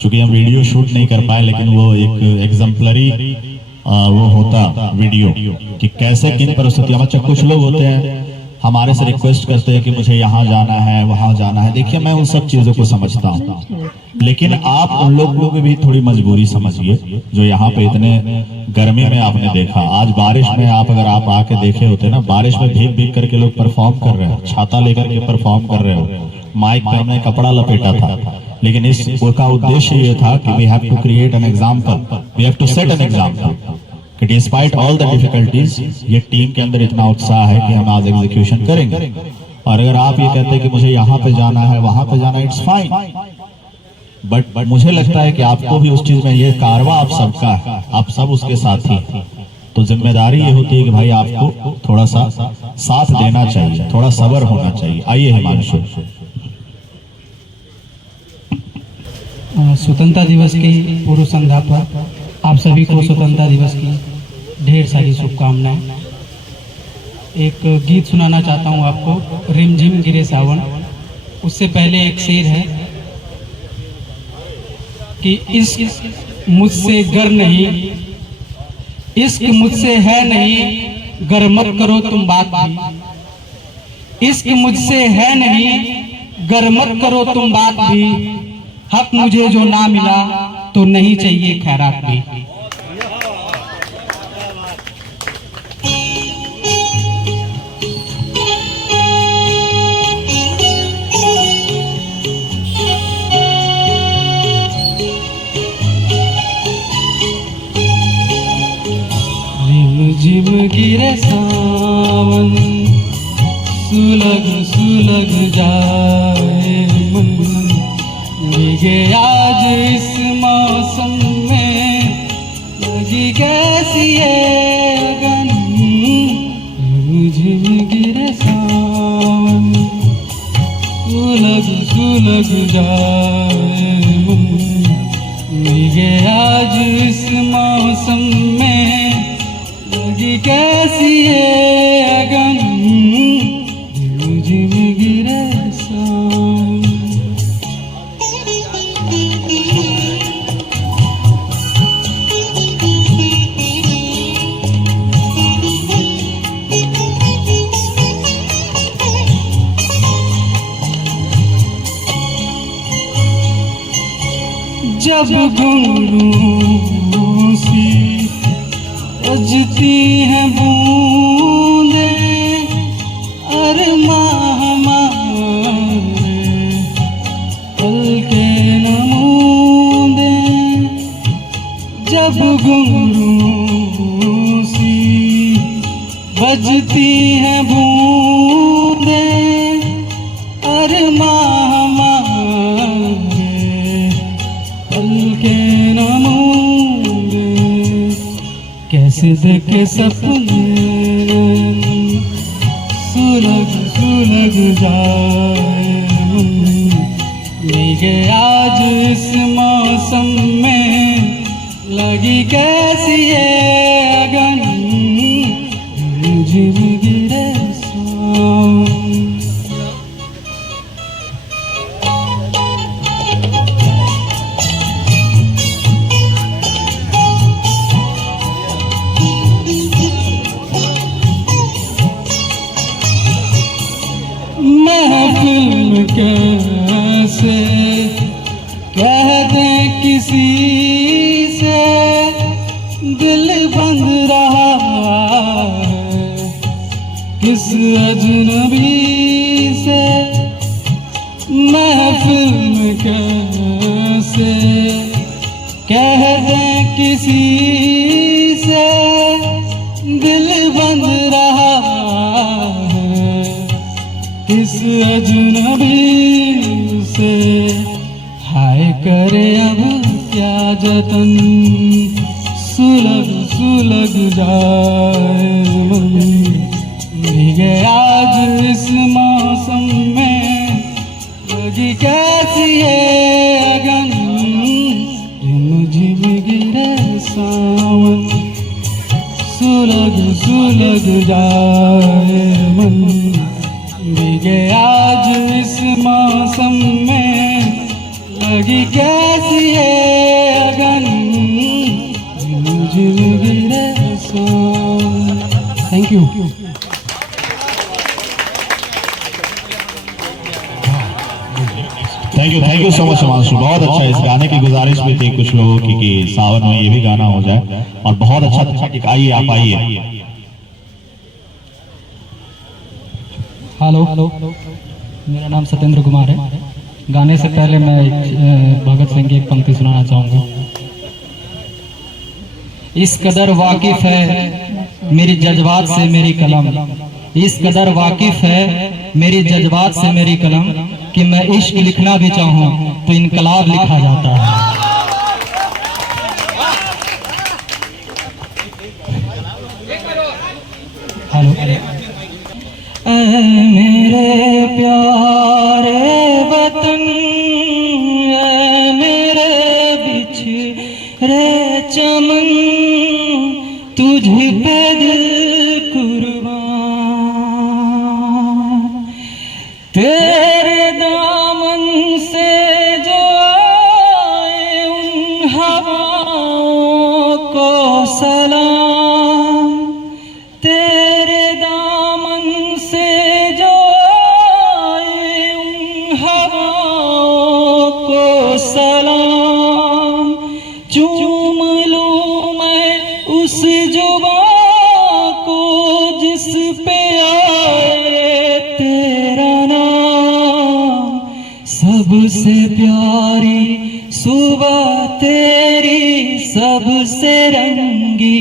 चूंकि हम वीडियो शूट नहीं कर पाए, लेकिन वो एक एग्जाम्पलरी वो होता वीडियो कि कैसे किन परिस्थितियों में। कुछ लोग होते हैं हमारे से रिक्वेस्ट करते हैं कि मुझे यहाँ जाना है, वहां जाना है। देखिए मैं उन सब चीजों को समझता हूँ, लेकिन आप उन लोगों की भी थोड़ी मजबूरी समझिए जो यहाँ पे इतने गर्मी में आपने देखा। आज बारिश में आप अगर आप आके देखे होते ना, बारिश में भीग भीग करके लोग परफॉर्म कर रहे हैं, छाता लेकर के परफॉर्म कर रहे हो, माइक पर हमने कपड़ा लपेटा था। लेकिन इस का उद्देश्य ये था कि we have to create an example, we have to set an example कि डिस्पाइट ऑल द डिफिकल्टीज ये टीम के अंदर इतना उत्साह है कि हम आज एग्जीक्यूशन करेंगे। और अगर आप ये कहते हैं कि मुझे यहाँ पे जाना है, वहां पे जाना है, इट्स फाइन, बट मुझे लगता है कि आपको भी उस चीज में, ये कारवा आप सबका है, आप सब उसके साथी, तो जिम्मेदारी ये होती है कि भाई आपको थोड़ा सा साथ देना चाहिए, थोड़ा सब्र होना चाहिए। आइए हिमांशु। स्वतंत्रता दिवस की पूर्व संध्या पर आप सभी को स्वतंत्रता दिवस की ढेर सारी शुभकामनाएं। एक गीत सुनाना चाहता हूं आपको, रिमझिम गिरे सावन। उससे पहले एक शेर है कि इश्क मुझसे गर नहीं, इश्क मुझसे है नहीं, गर मत करो तुम बात भी। इश्क मुझसे है नहीं, गर मत करो तुम बात भी। हक मुझे जो ना मिला तो नहीं चाहिए खैरात भी। रिमझिम गिरे सावन, सुलग सुलग जाए मन, भीगे आज इस मौसम में, लगी कैसी है अगन। रिमझिम गिरे सावन, सुलग सुलग जाए मन, भीगे आज इस मौसम में, लगी कैसी है अगन। रिमझिम गिरे सावन। जब घुंघरू सी बजती हैं बूंदें, अरमां हमारे हल्के नमूदे। जब घुंघरू सी बजती हैं बूंदें, अरमां हमारे हल्के नमूदे। कैसे देखे सपने सुलग सुलग जाए, भीगे आज इस मौसम में, लगी कैसी है अगन, झिम गिरे सावन। महफिल में कैसे कह दें किसी से, दिल बंध रहा है किस अजनबी से। महफिल में कैसे कह दें किसी से, दिल बंध रहा है किस अजनबी से। हाय करे अब क्या जतन, सुलग सुलग जाए मन, भीगे आज इस मौसम में, लगी कैसी है अगन, झिम झिम गिरे सावन, सुलग सुलग जाए मन, भीगे आज इस मौसम में, लगी कैसी है अगन, झिम झिम गिरे सावन। Thank you. Thank you so much Himanshu, बहुत अच्छा। इस गाने की गुजारिश भी थी कुछ लोगों की कि सावन में ये भी गाना हो जाए, और बहुत अच्छा। आइए आप आइए। हेलो, मेरा नाम सत्येंद्र कुमार है। गाने से पहले मैं भगत सिंह की एक पंक्ति सुनाना चाहूँगा। इस कदर वाकिफ है मेरी जज्बात से मेरी कलम, इस कदर वाकिफ है मेरी जज्बात से मेरी कलम, कि मैं इश्क लिखना भी चाहूँ तो इनकलाब लिखा जाता है। हेलो। मेरे प्यारे वतन, मेरे बिछड़े चमन, तुझ पे दिल कुर्बान, तेरे दामन से जो आए उन हवाओं को सलाम, तेरे दामन से जो आए उन हवाओं को सलाम, चूम लूं मैं उस जुबां को जिस पे आए तेरा नाम, सबसे प्यारी सुबह तेरी, सबसे रंगी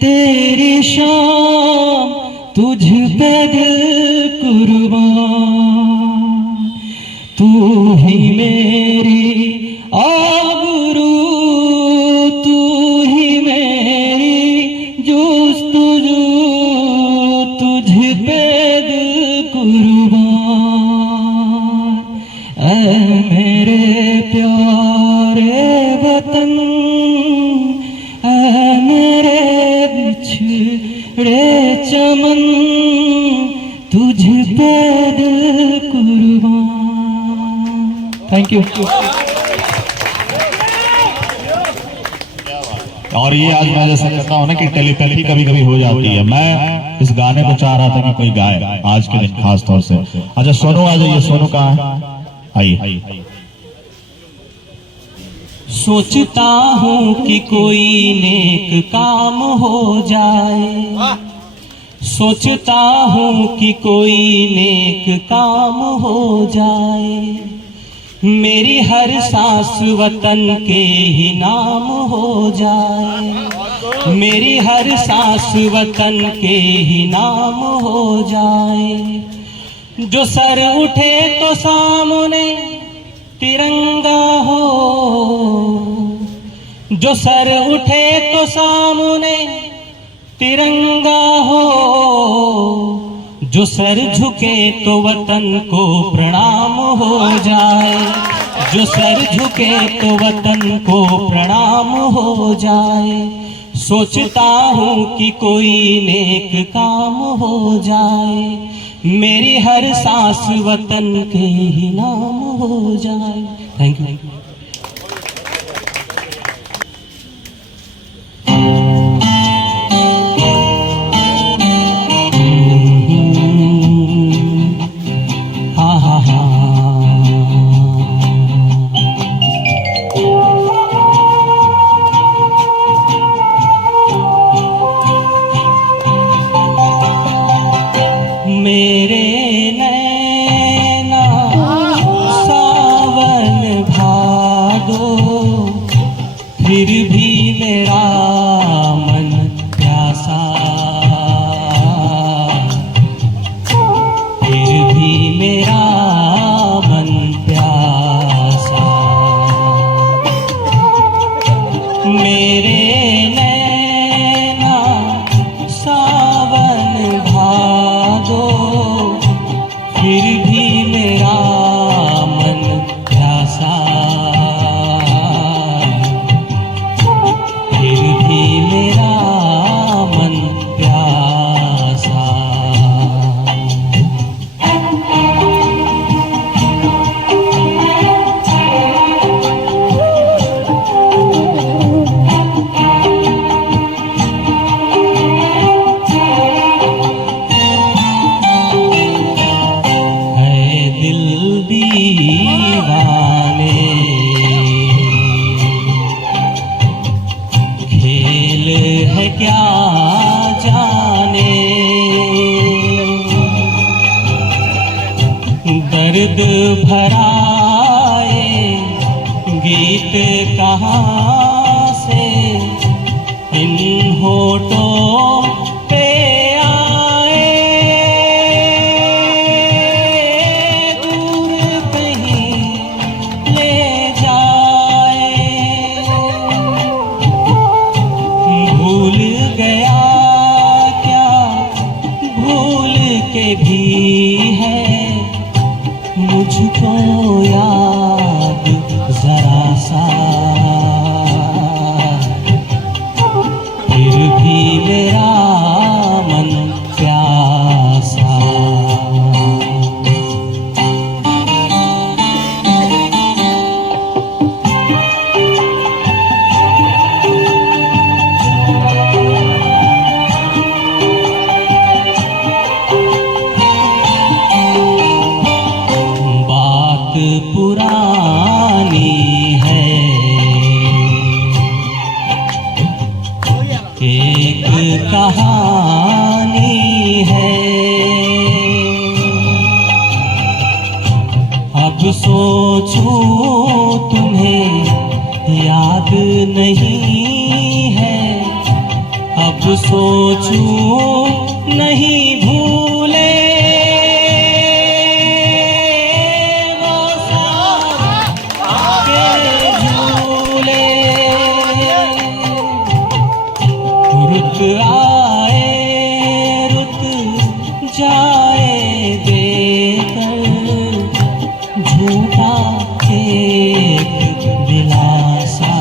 तेरी शाम, तुझ पे दिल कुर्बान, तू ही मेरी आबरू, तू ही मेरी जुस्तजू, तुझ पे दिल कुर्बान। ऐ मेरे प्यारे वतन, ऐ मेरे बिछड़े चमन, तुझ पे दिल कुर्बान। Thank you. और ये आज मैं जैसे कहता हूँ ना कि टेलीपैथी कभी कभी हो जाती है। मैं इस गाने को चाह रहा था कि कोई गाए आज के दिन खास तौर से। अच्छा सोनू आ जाइए। सोनू कहाँ है? आइए। सोचता हूँ कि कोई नेक काम हो जाए, सोचता हूँ कि कोई नेक काम हो जाए, मेरी हर सांस वतन के ही नाम हो जाए, मेरी हर सांस वतन के ही नाम हो जाए। जो सर उठे तो सामने तिरंगा हो, जो सर उठे तो सामने तिरंगा हो, जो सर झुके तो वतन को प्रणाम हो जाए, जो सर झुके तो वतन को प्रणाम हो जाए। सोचता हूँ कि कोई नेक काम हो जाए, मेरी हर सांस वतन के ही नाम हो जाए। Thank you. मेरे नैना सावन भादो, फिर भी मेरा मन प्यासा, फिर भी मेरा मन प्यासा। मेरे नैना सावन भादो, फिर भी मेरा मन प्यासा, फिर भी मेरा मन प्यासा। दीवाने खेल है क्या जाने, दर्द भराए गीत कहाँ से इन होठों पे आए। भूल गया क्या भूल के भी है मुझको याद जरा सा, फिर भी मेरा मन प्यासा। पुरानी है एक कहानी है, अब सोचूं तुम्हें याद नहीं है, अब सोचूं नहीं भूले आए रुत जाए देकर झूठा एक दिलासा,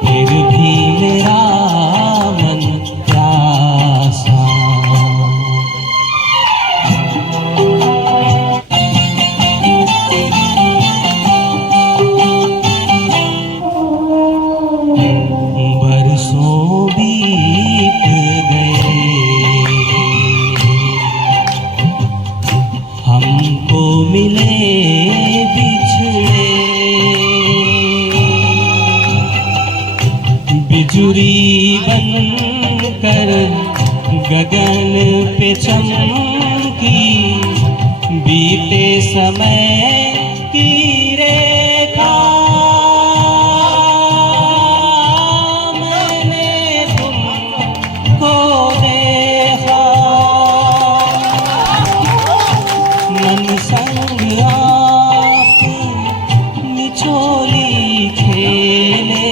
फिर भी मेरा मन प्यासा। बरसों बीत गए हमको मिले बिछड़े, बिजुरी बनकर गगन पे चमकी, बीते समय की रेखा संग आप निचोली खेले,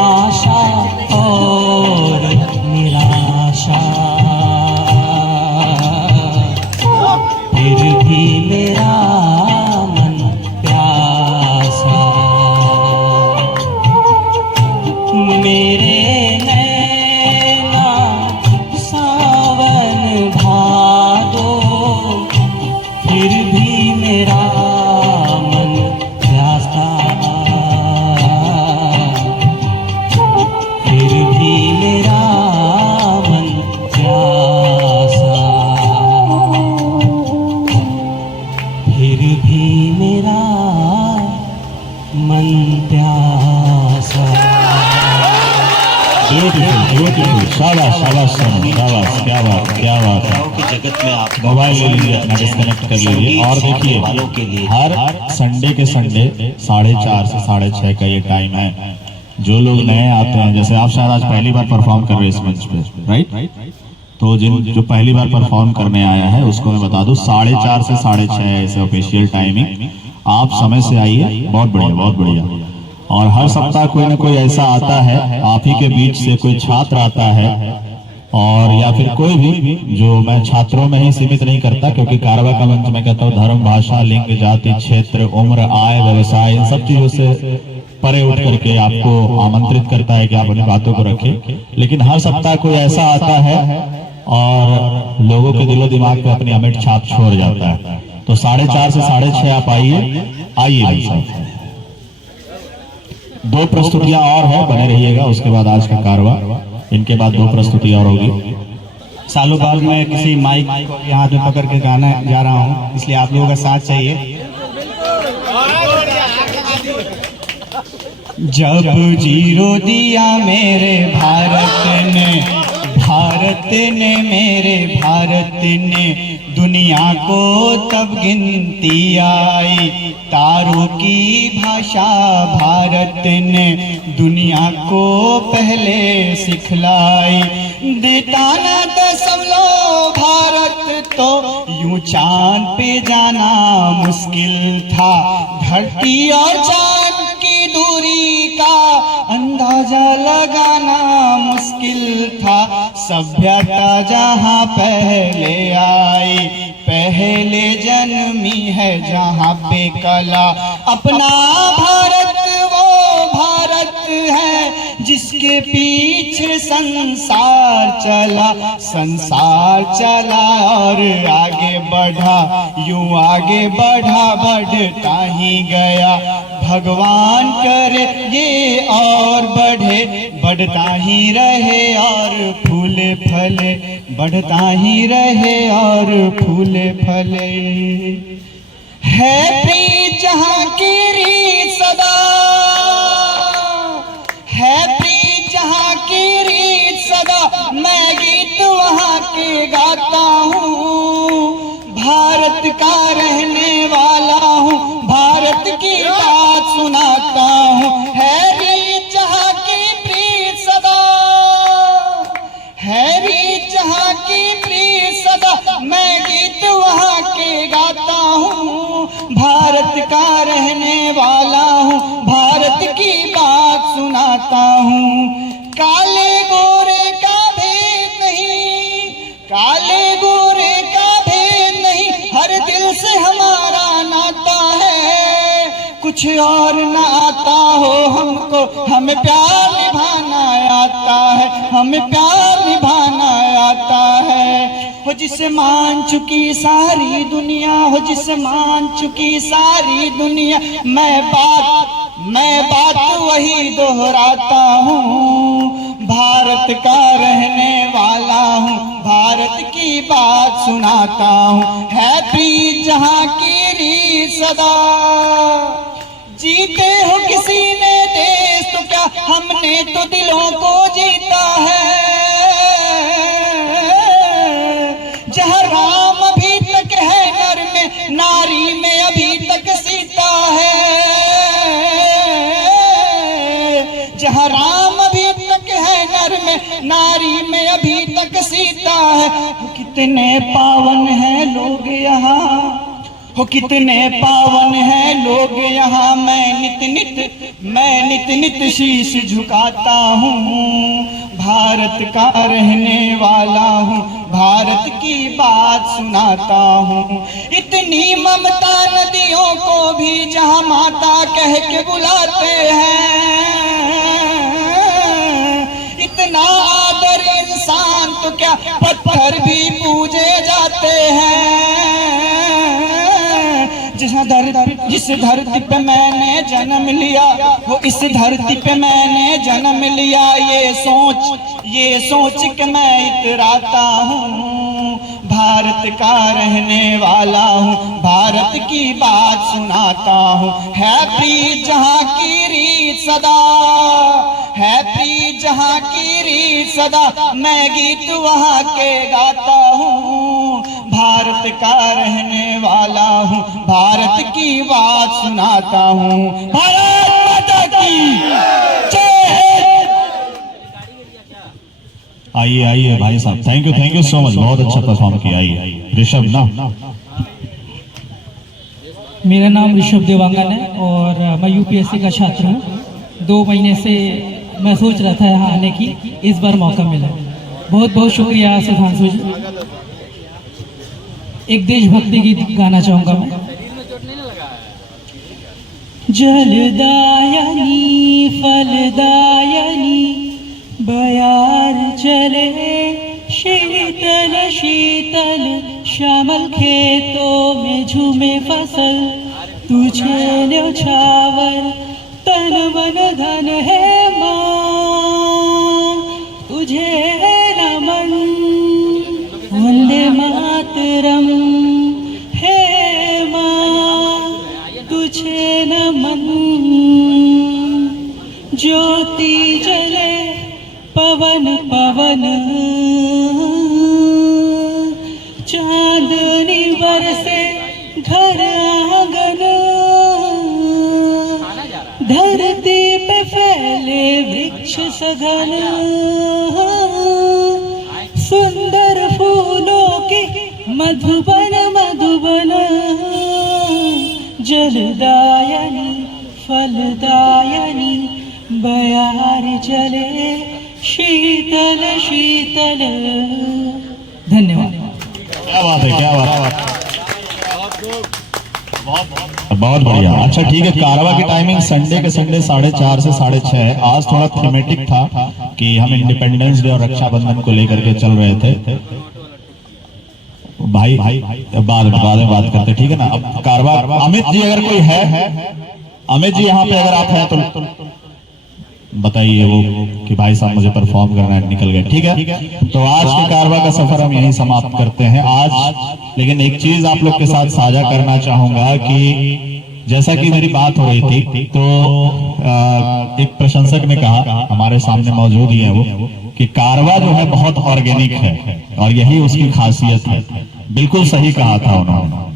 आशा और निराशा, फिर भी शाबाश शाबाश, क्या बात क्या बात है। के जगत में आप मोबाइल ले लीजिए अपना, डिस्कनेक्ट कर लीजिए। और वालों के लिए देखिए हर संडे के संडे 4:30 से 6:30 का ये टाइम है। जो लोग नए आते हैं, जैसे आप शायद आज पहली बार परफॉर्म कर रहे हैं इस मंच पे, राइट? तो जो पहली बार परफॉर्म करने आया है उसको मैं बता दूं 4:30 से 6:30 ऐसे ऑफिशियल टाइमिंग। आप समय से आइए, बहुत बढ़िया बहुत बढ़िया। और हर सप्ताह कोई ना कोई ऐसा आता है, आप ही के बीच से कोई छात्र आता है, और या फिर कोई भी, जो मैं छात्रों में ही सीमित नहीं करता, क्योंकि कारवा का मंच में कहता हूँ धर्म, भाषा, लिंग, जाति, क्षेत्र, उम्र, आय, व्यवसाय, इन सब चीजों से परे उठ करके आपको आमंत्रित करता है कि आप अपनी बातों को रखें। लेकिन हर सप्ताह कोई ऐसा आता है और लोगों के दिलो दिमाग पे अपनी अमिट छाप छोड़ जाता है। तो 4:30 से 6:30 आप आइए भाई साहब। 2 प्रस्तुतियां और है, बने रहिएगा। उसके बाद आज का कारवा, इनके बाद 2 प्रस्तुतियां और होगी। सालों बाद मैं किसी माइक को हाथ में पकड़ के गाना जा रहा हूँ, इसलिए आप लोगों का साथ चाहिए। जब जीरो दिया मेरे भारत ने मेरे भारत ने दुनिया को तब गिनती आई। तारों की भाषा भारत ने दुनिया को पहले सिखलाई। देता ना दशमलो भारत तो यूं चांद पे जाना मुश्किल था। धरती और चांद की दूरी का अंदाजा लगाना मुश्किल था। सभ्यता जहाँ पहले आई, पहले जन्मी है जहाँ पे कला। अपना भारत वो भारत है जिसके पीछे संसार चला और आगे बढ़ा, यूं आगे बढ़ा बढ़ता ही गया। भगवान करे ये और बढ़े, बढ़ता ही रहे और फूले फले, बढ़ता ही रहे और फूले फले। है प्रीत जहाँ की रीत सदा, है प्रीत जहाँ की रीत सदा, मैं गीत वहाँ के गाता हूँ। भारत का रहने वाला हूँ, भारत की बात सुनाता हूँ। है रीत जहाँ की प्रीत सदा, है रीत जहाँ की प्रीत सदा, मैं गीत वहाँ के गाता हूँ। भारत का रहने वाला हूँ, भारत की बात सुनाता हूँ। काले गोरे का भेद नहीं, काले गोरे का भेद नहीं, हर दिल से हमारा नाता है। कुछ और ना आता हो हमको, हमें प्यार निभाना आता है, हमें प्यार निभाना आता है। हो जिसे मान चुकी सारी दुनिया, हो जिसे मान चुकी सारी दुनिया, मैं बात वही दोहराता हूँ। भारत का रहने वाला हूँ, भारत की बात सुनाता हूँ। है प्रीत जहाँ की रीत सदा, जीते हो किसी ने देश तो क्या, हमने तो दिलों को जीता है। जहाँ राम अभी तक है नर में, नारी में अभी तक सीता है। जहाँ राम अभी तक है नर में, नारी में अभी तक सीता है। कितने पावन हैं लोग यहाँ, हो कितने पावन हैं लोग यहाँ। मैं नित नित शीश झुकाता हूँ। भारत का रहने वाला हूँ, भारत की बात सुनाता हूँ। इतनी ममता नदियों को भी जहाँ माता कह के बुलाते हैं। इतना आदर इंसान तो क्या, पत्थर भी पूजे जाते हैं। जिस धरती पे मैंने जन्म लिया, वो इस धरती पे मैंने जन्म लिया। ये सोच के मैं इतराता हूँ। भारत का रहने वाला हूँ, भारत की बात सुनाता हूँ। है प्रीत जहाँ की रीत सदा, हैप्पी जहांगीरी सदा मैं गीत वहाँ के गाता हूँ। भारत का रहने वाला हूँ, भारत की बात सुनाता हूँ। भारत माता की जय हिंद। आइए आइए भाई साहब, थैंक यू सो मच, बहुत अच्छा परफॉर्म किया। आइए ऋषभ ना। मेरा नाम ऋषभ देवांगन है और मैं यूपीएससी का छात्र हूँ। 2 महीने से मैं सोच रहा था यहाँ आने की, इस बार मौका मिला। बहुत बहुत शुक्रिया सुधांशु जी। एक देशभक्ति गीत गाना चाहूँगा मैं। जलदायनी फलदायनी बयार चले शीतल शीतल श्यामल खेतों में झूमे फसल, तुझे न्यौछावर तन मन धन है माँ, तुझे नमन वंदे मातरम है माँ, तुझे नमन। ज्योति जले पवन पवन चांदनी बरसे घर आंगन, धरती पे फैले वृक्ष सघन, सुंदर फूलों की मधुबन मधुबन। जलदायनी फलदायनी बयार चले शीतल शीतल। धन्यवाद। क्या बात है, क्या बात है, बहुत बढ़िया। अच्छा ठीक है, कारवा की टाइमिंग संडे के संडे 4:30 से 6:30 है। आज थोड़ा थीमेटिक था कि हम इंडिपेंडेंस डे और रक्षाबंधन को लेकर के चल रहे थे। भाई बाद में बात करते, ठीक है ना। अब कारवा, अमित जी अगर कोई है, अमित जी यहाँ पे अगर आप हैं तो बताइए वो कि भाई साहब मुझे परफॉर्म करना है, निकल गए, ठीक है। तो आज के कारवा का सफर हम यहीं समाप्त करते हैं आज। लेकिन एक चीज आप लोग के साथ साझा करना चाहूंगा कि जैसा कि मेरी बात हो रही थी तो एक प्रशंसक ने कहा, हमारे सामने मौजूद ही है वो, कि कारवा जो है बहुत ऑर्गेनिक है और यही उसकी खासियत है। बिल्कुल सही कहा था उन्होंने।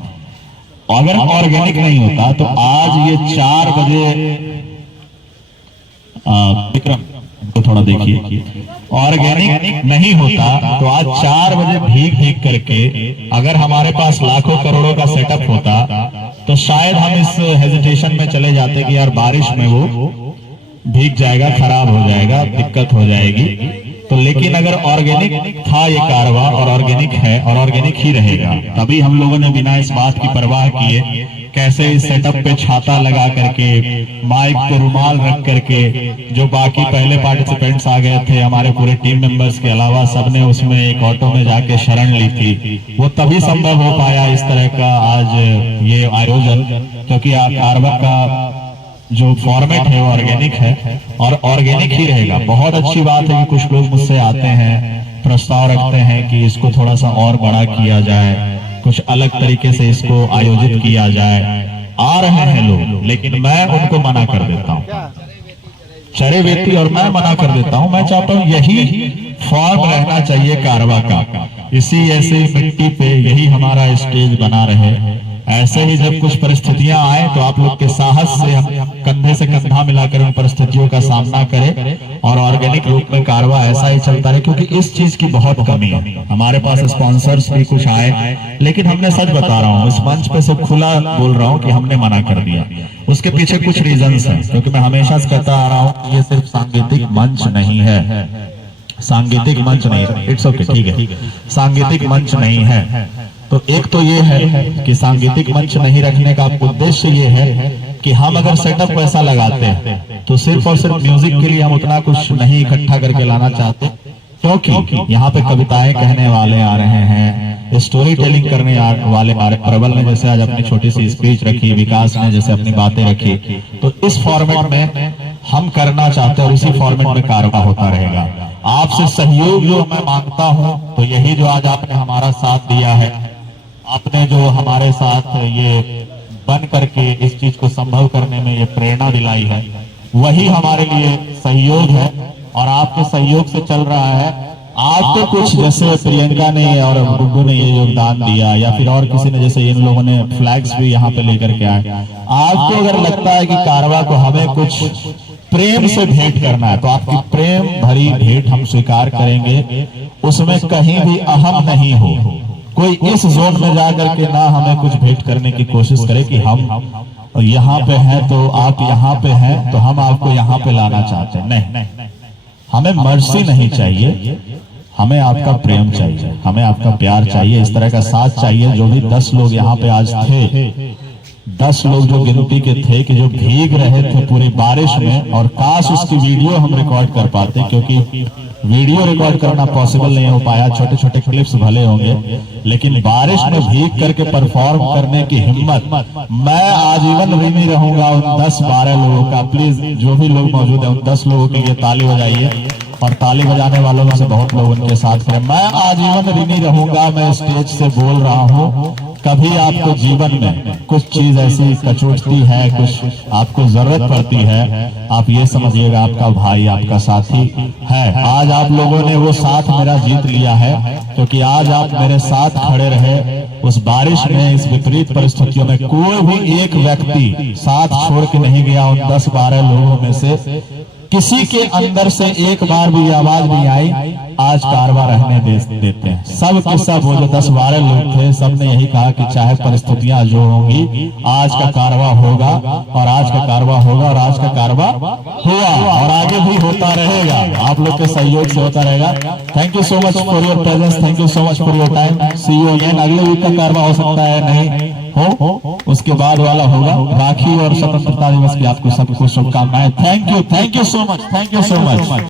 अगर ऑर्गेनिक नहीं होता तो आज ये 4 बजे, विक्रम को थोड़ा देखिए, ऑर्गेनिक नहीं होता तो आज 4 बजे भीग भीग करके अगर हमारे पास लाखों करोड़ों का सेटअप होता तो शायद हम इस हेजिटेशन में चले जाते कि यार बारिश में वो भीग जाएगा, खराब हो जाएगा, दिक्कत हो जाएगी। तो लेकिन अगर ऑर्गेनिक था ये कारवा और ऑर्गेनिक है और ऑर्गेनिक ही रहेगा, तभी हम लोगों ने बिना इस बात की परवाह किए कैसे इस सेटअप पे छाता लगा करके, माइक पे रुमाल रख करके, जो बाकी पहले पार्टिसिपेंट्स आ गए थे हमारे पूरे टीम मेंबर्स के अलावा, सबने उसमें एक ऑटो में जाके शरण ली थी। वो तभी संभव हो पाया इस तरह का आज ये आयोजन, क्योंकि कारवा का जो फॉर्मेट है वो ऑर्गेनिक है और ऑर्गेनिक ही रहेगा। बहुत अच्छी बात है कि कुछ लोग मुझसे आते हैं, प्रस्ताव रखते हैं कि इसको थोड़ा सा और बड़ा किया जाए, कुछ अलग तरीके से इसको आयोजित किया जाए। आ रहे हैं लोग, लेकिन मैं उनको मना कर देता हूँ, चरे व्यक्ति, और मैं मना कर देता हूँ। मैं चाहता हूँ यही फॉर्म रहना चाहिए कारवा का, इसी ऐसे मिट्टी पे यही हमारा स्टेज बना रहे। ऐसे ही जब कुछ परिस्थितियां आए तो आप लोग के साहस से हम कंधे से कंधा मिलाकर उन परिस्थितियों का सामना करें और ऑर्गेनिक रूप में कारवा ऐसा ही चलता रहे, क्योंकि इस चीज की बहुत कमी है। हमारे पास स्पॉन्सर्स भी कुछ आए, लेकिन हमने सच बता रहा हूँ, इस मंच पे से खुला बोल रहा हूँ कि हमने मना कर दिया। उसके पीछे कुछ रीजंस हैं, क्योंकि मैं हमेशा से कहता आ रहा हूँ ये सिर्फ सांगीतिक मंच नहीं है, सांगीतिक मंच नहीं है, इट्स ओके, ठीक है, सांगीतिक मंच नहीं है। तो एक तो ये है कि सांगीतिक मंच नहीं रखने का उद्देश्य ये है कि हम अगर सेटअप वैसा लगाते हैं तो सिर्फ और सिर्फ म्यूजिक के लिए हम उतना कुछ नहीं इकट्ठा करके लाना चाहते, क्योंकि यहाँ पे कविताएं कहने वाले आ रहे हैं, स्टोरी टेलिंग करने वाले आ रहे। प्रबल ने जैसे आज अपनी छोटी सी स्पीच रखी, विकास ने जैसे अपनी बातें रखी, तो इस फॉर्मेट में हम करना चाहते हैं और इसी फॉर्मेट में कारवा होता रहेगा। आपसे सहयोग जो मैं मांगता हूँ तो यही जो आज आपने हमारा साथ दिया है, आपने जो हमारे साथ ये बन करके इस चीज को संभव करने में ये प्रेरणा दिलाई है, वही हमारे लिए सहयोग है और आपके सहयोग से चल रहा है। आपको कुछ जैसे प्रियंका ने और गुड्डू ने ये योगदान दिया या फिर और किसी ने, जैसे इन लोगों ने फ्लैग्स भी यहाँ पे लेकर के आए, आपको अगर लगता है कि कारवा को हमें कुछ प्रेम से भेंट करना है तो आपकी प्रेम भरी भेंट हम स्वीकार करेंगे। उसमें कहीं भी अहम नहीं हो, कोई इस जोन में जाकर के ना हमें कुछ भेंट करने की कोशिश करे कि हम यहाँ पे हैं तो आप यहाँ पे हैं तो हम आपको यहाँ पे लाना चाहते हैं। नहीं, हमें मर्जी नहीं चाहिए, हमें आपका प्रेम चाहिए, हमें आपका प्यार चाहिए, इस तरह का साथ चाहिए। जो भी 10 लोग यहाँ पे आज थे, 10 लोग जो गिनती के थे कि जो भीग रहे थे पूरी बारिश में, और काश उसकी वीडियो हम रिकॉर्ड कर पाते, क्योंकि वीडियो रिकॉर्ड करना पॉसिबल नहीं हो पाया, छोटे छोटे क्लिप्स भले होंगे, लेकिन बारिश में भीग करके परफॉर्म करने की हिम्मत, मैं आजीवन ऋणी रहूंगा उन 10-12 लोगों का। प्लीज जो भी लोग मौजूद है उन 10 लोगों के लिए ताली बजाइए, और ताली बजाने वालों में से बहुत लोग उनके साथ खड़े। मैं आजीवन ऋणी रहूंगा, मैं स्टेज से बोल रहा हूँ। कभी आपको जीवन में कुछ चीज ऐसी कचोटती है, कुछ आपको जरूरत पड़ती है, आप ये समझिएगा आपका भाई, आपका साथी है। आज आप लोगों ने वो साथ मेरा जीत लिया है, क्योंकि आज आप मेरे साथ खड़े रहे उस बारिश में, इस विपरीत परिस्थितियों में। कोई भी एक व्यक्ति साथ छोड़ के नहीं गया। उन 10-12 लोगों में से किसी के अंदर से एक बार भी आवाज नहीं आई आज कारवा रहने देते हैं। सब के सब वो जो 10-12 लोग थे, सबने यही कहा कि चाहे परिस्थितियां जो होंगी, आज का कारवा होगा, और आज का कारवा होगा, और आज का कारवा हुआ, और आगे भी होता रहेगा। आप लोग के सहयोग से होता रहेगा। Thank you so much for your presence, thank you so much for your time. See you again. अगले वीक का कारवा हो सकता है, नहीं हो उसके बाद वाला होगा। राखी और स्वतंत्रता दिवस की आपको सबको शुभकामनाएं। Thank you so much, thank you so much.